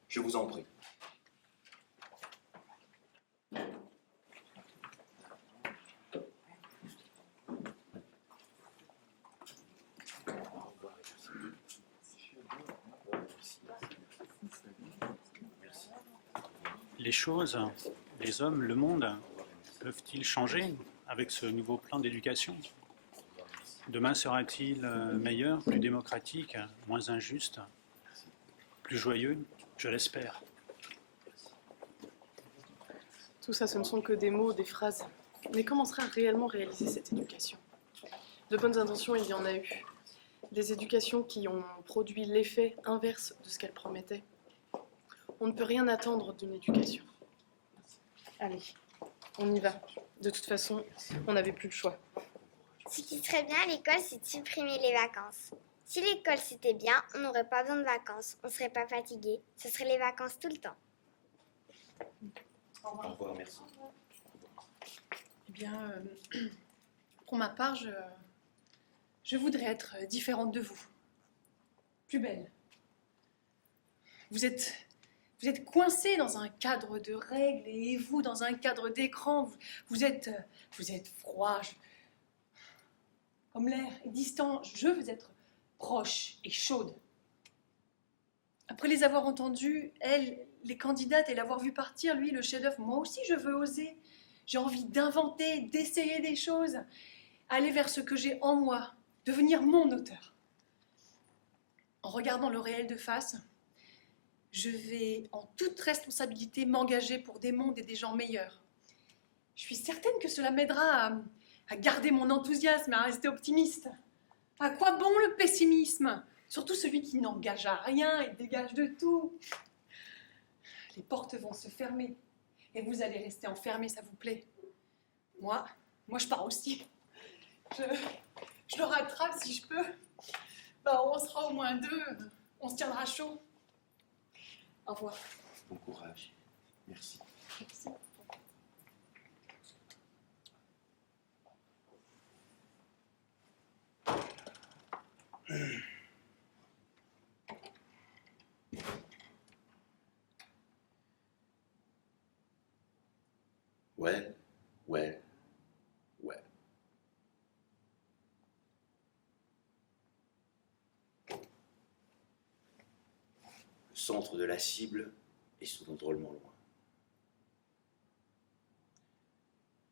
Je vous en prie. Les choses, les hommes, le monde, peuvent-ils changer avec ce nouveau plan d'éducation? Demain sera-t-il meilleur, plus démocratique, moins injuste, plus joyeux? Je l'espère. Tout ça, ce ne sont que des mots, des phrases. Mais comment sera réellement réalisée cette éducation? De bonnes intentions, il y en a eu. Des éducations qui ont produit l'effet inverse de ce qu'elles promettaient. On ne peut rien attendre d'une éducation. Allez, on y va. De toute façon, on n'avait plus le choix. Ce qui serait bien à l'école, c'est de supprimer les vacances. Si l'école c'était bien, on n'aurait pas besoin de vacances, on ne serait pas fatigué. Ce serait les vacances tout le temps. Au revoir. Au revoir, merci. Eh bien, pour ma part, je voudrais être différente de vous. Plus belle. Vous êtes coincé dans un cadre de règles et vous dans un cadre d'écran. Vous êtes froid, comme l'air, et distant. Je veux être proche et chaude. Après les avoir entendues, elles, les candidates, et l'avoir vu partir, lui, le chef-d'œuvre, moi aussi je veux oser. J'ai envie d'inventer, d'essayer des choses, aller vers ce que j'ai en moi, devenir mon auteur. En regardant le réel de face, je vais en toute responsabilité m'engager pour des mondes et des gens meilleurs. Je suis certaine que cela m'aidera à garder mon enthousiasme, à rester optimiste. À quoi bon le pessimisme? Surtout celui qui n'engage à rien et dégage de tout. Les portes vont se fermer et vous allez rester enfermés, ça vous plaît? Moi je pars aussi. Je le rattrape si je peux. Ben, on sera au moins deux, on se tiendra chaud. Au revoir. Bon courage. Merci. Merci. Ouais. Le centre de la cible est souvent drôlement loin.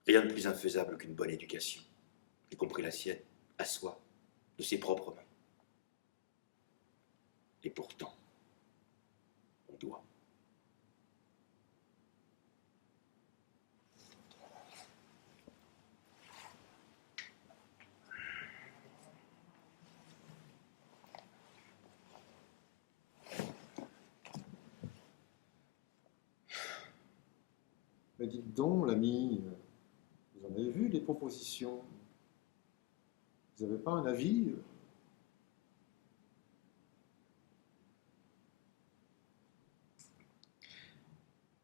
Rien de plus infaisable qu'une bonne éducation, y compris la sienne, à soi, de ses propres mains. Et pourtant, on doit. Mais dites donc, l'ami, vous en avez vu des propositions? Vous n'avez pas un avis?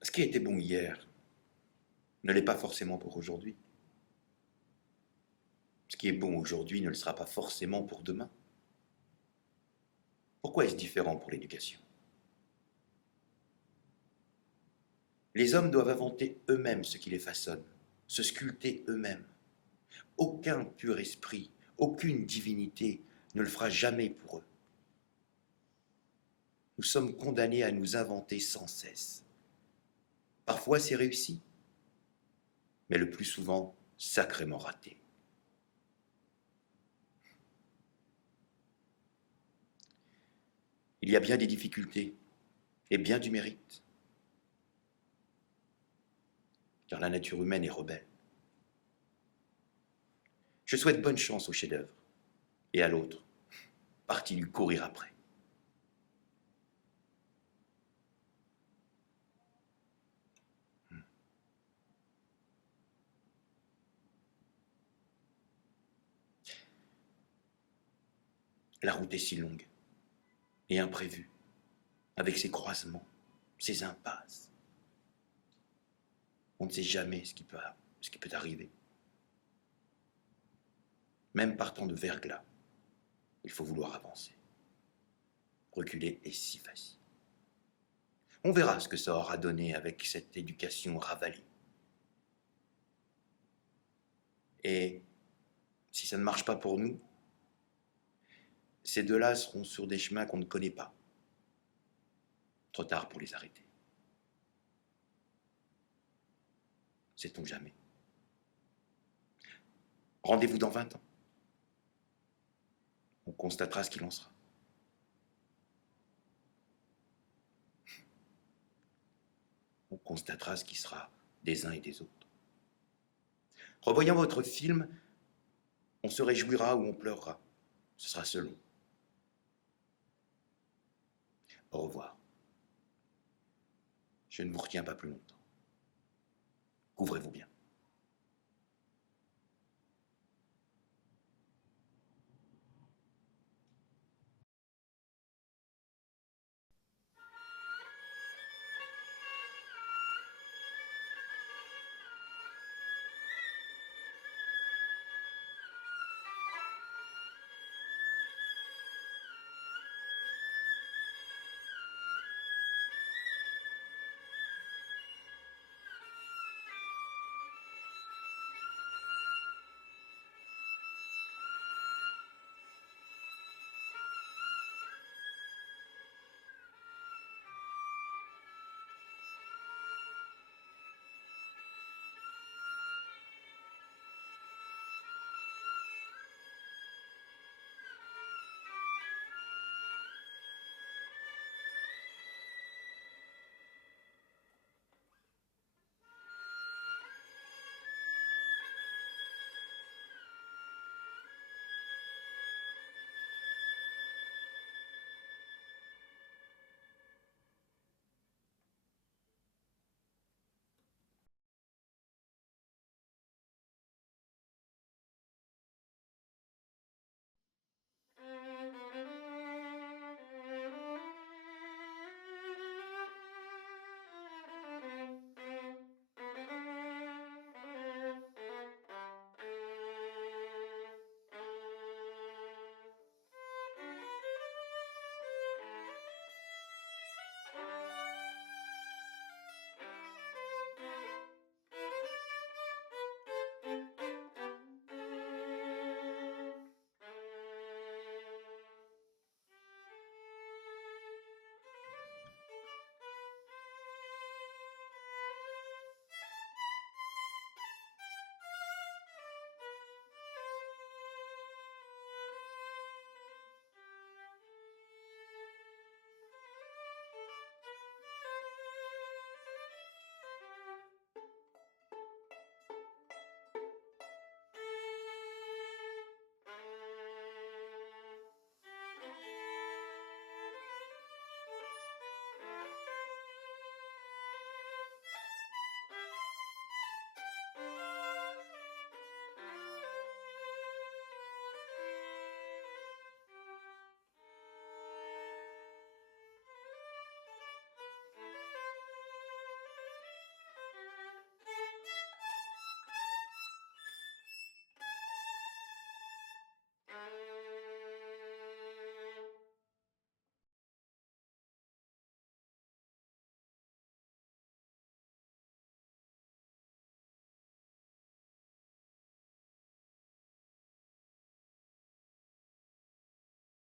Ce qui était bon hier ne l'est pas forcément pour aujourd'hui. Ce qui est bon aujourd'hui ne le sera pas forcément pour demain. Pourquoi est-ce différent pour l'éducation? Les hommes doivent inventer eux-mêmes ce qui les façonne, se sculpter eux-mêmes. Aucun pur esprit, aucune divinité ne le fera jamais pour eux. Nous sommes condamnés à nous inventer sans cesse. Parfois c'est réussi, mais le plus souvent sacrément raté. Il y a bien des difficultés et bien du mérite. Car la nature humaine est rebelle. Je souhaite bonne chance au chef-d'œuvre et à l'autre, parti lui courir après. La route est si longue et imprévue, avec ses croisements, ses impasses. On ne sait jamais ce qui peut arriver. Même partant de verglas, il faut vouloir avancer. Reculer est si facile. On verra ce que ça aura donné avec cette éducation ravalée. Et si ça ne marche pas pour nous, ces deux-là seront sur des chemins qu'on ne connaît pas. Trop tard pour les arrêter. Sait-on jamais? Rendez-vous dans 20 ans. On constatera ce qu'il en sera. On constatera ce qui sera des uns et des autres. Revoyant votre film, on se réjouira ou on pleurera. Ce sera selon. Au revoir. Je ne vous retiens pas plus longtemps. Couvrez-vous bien.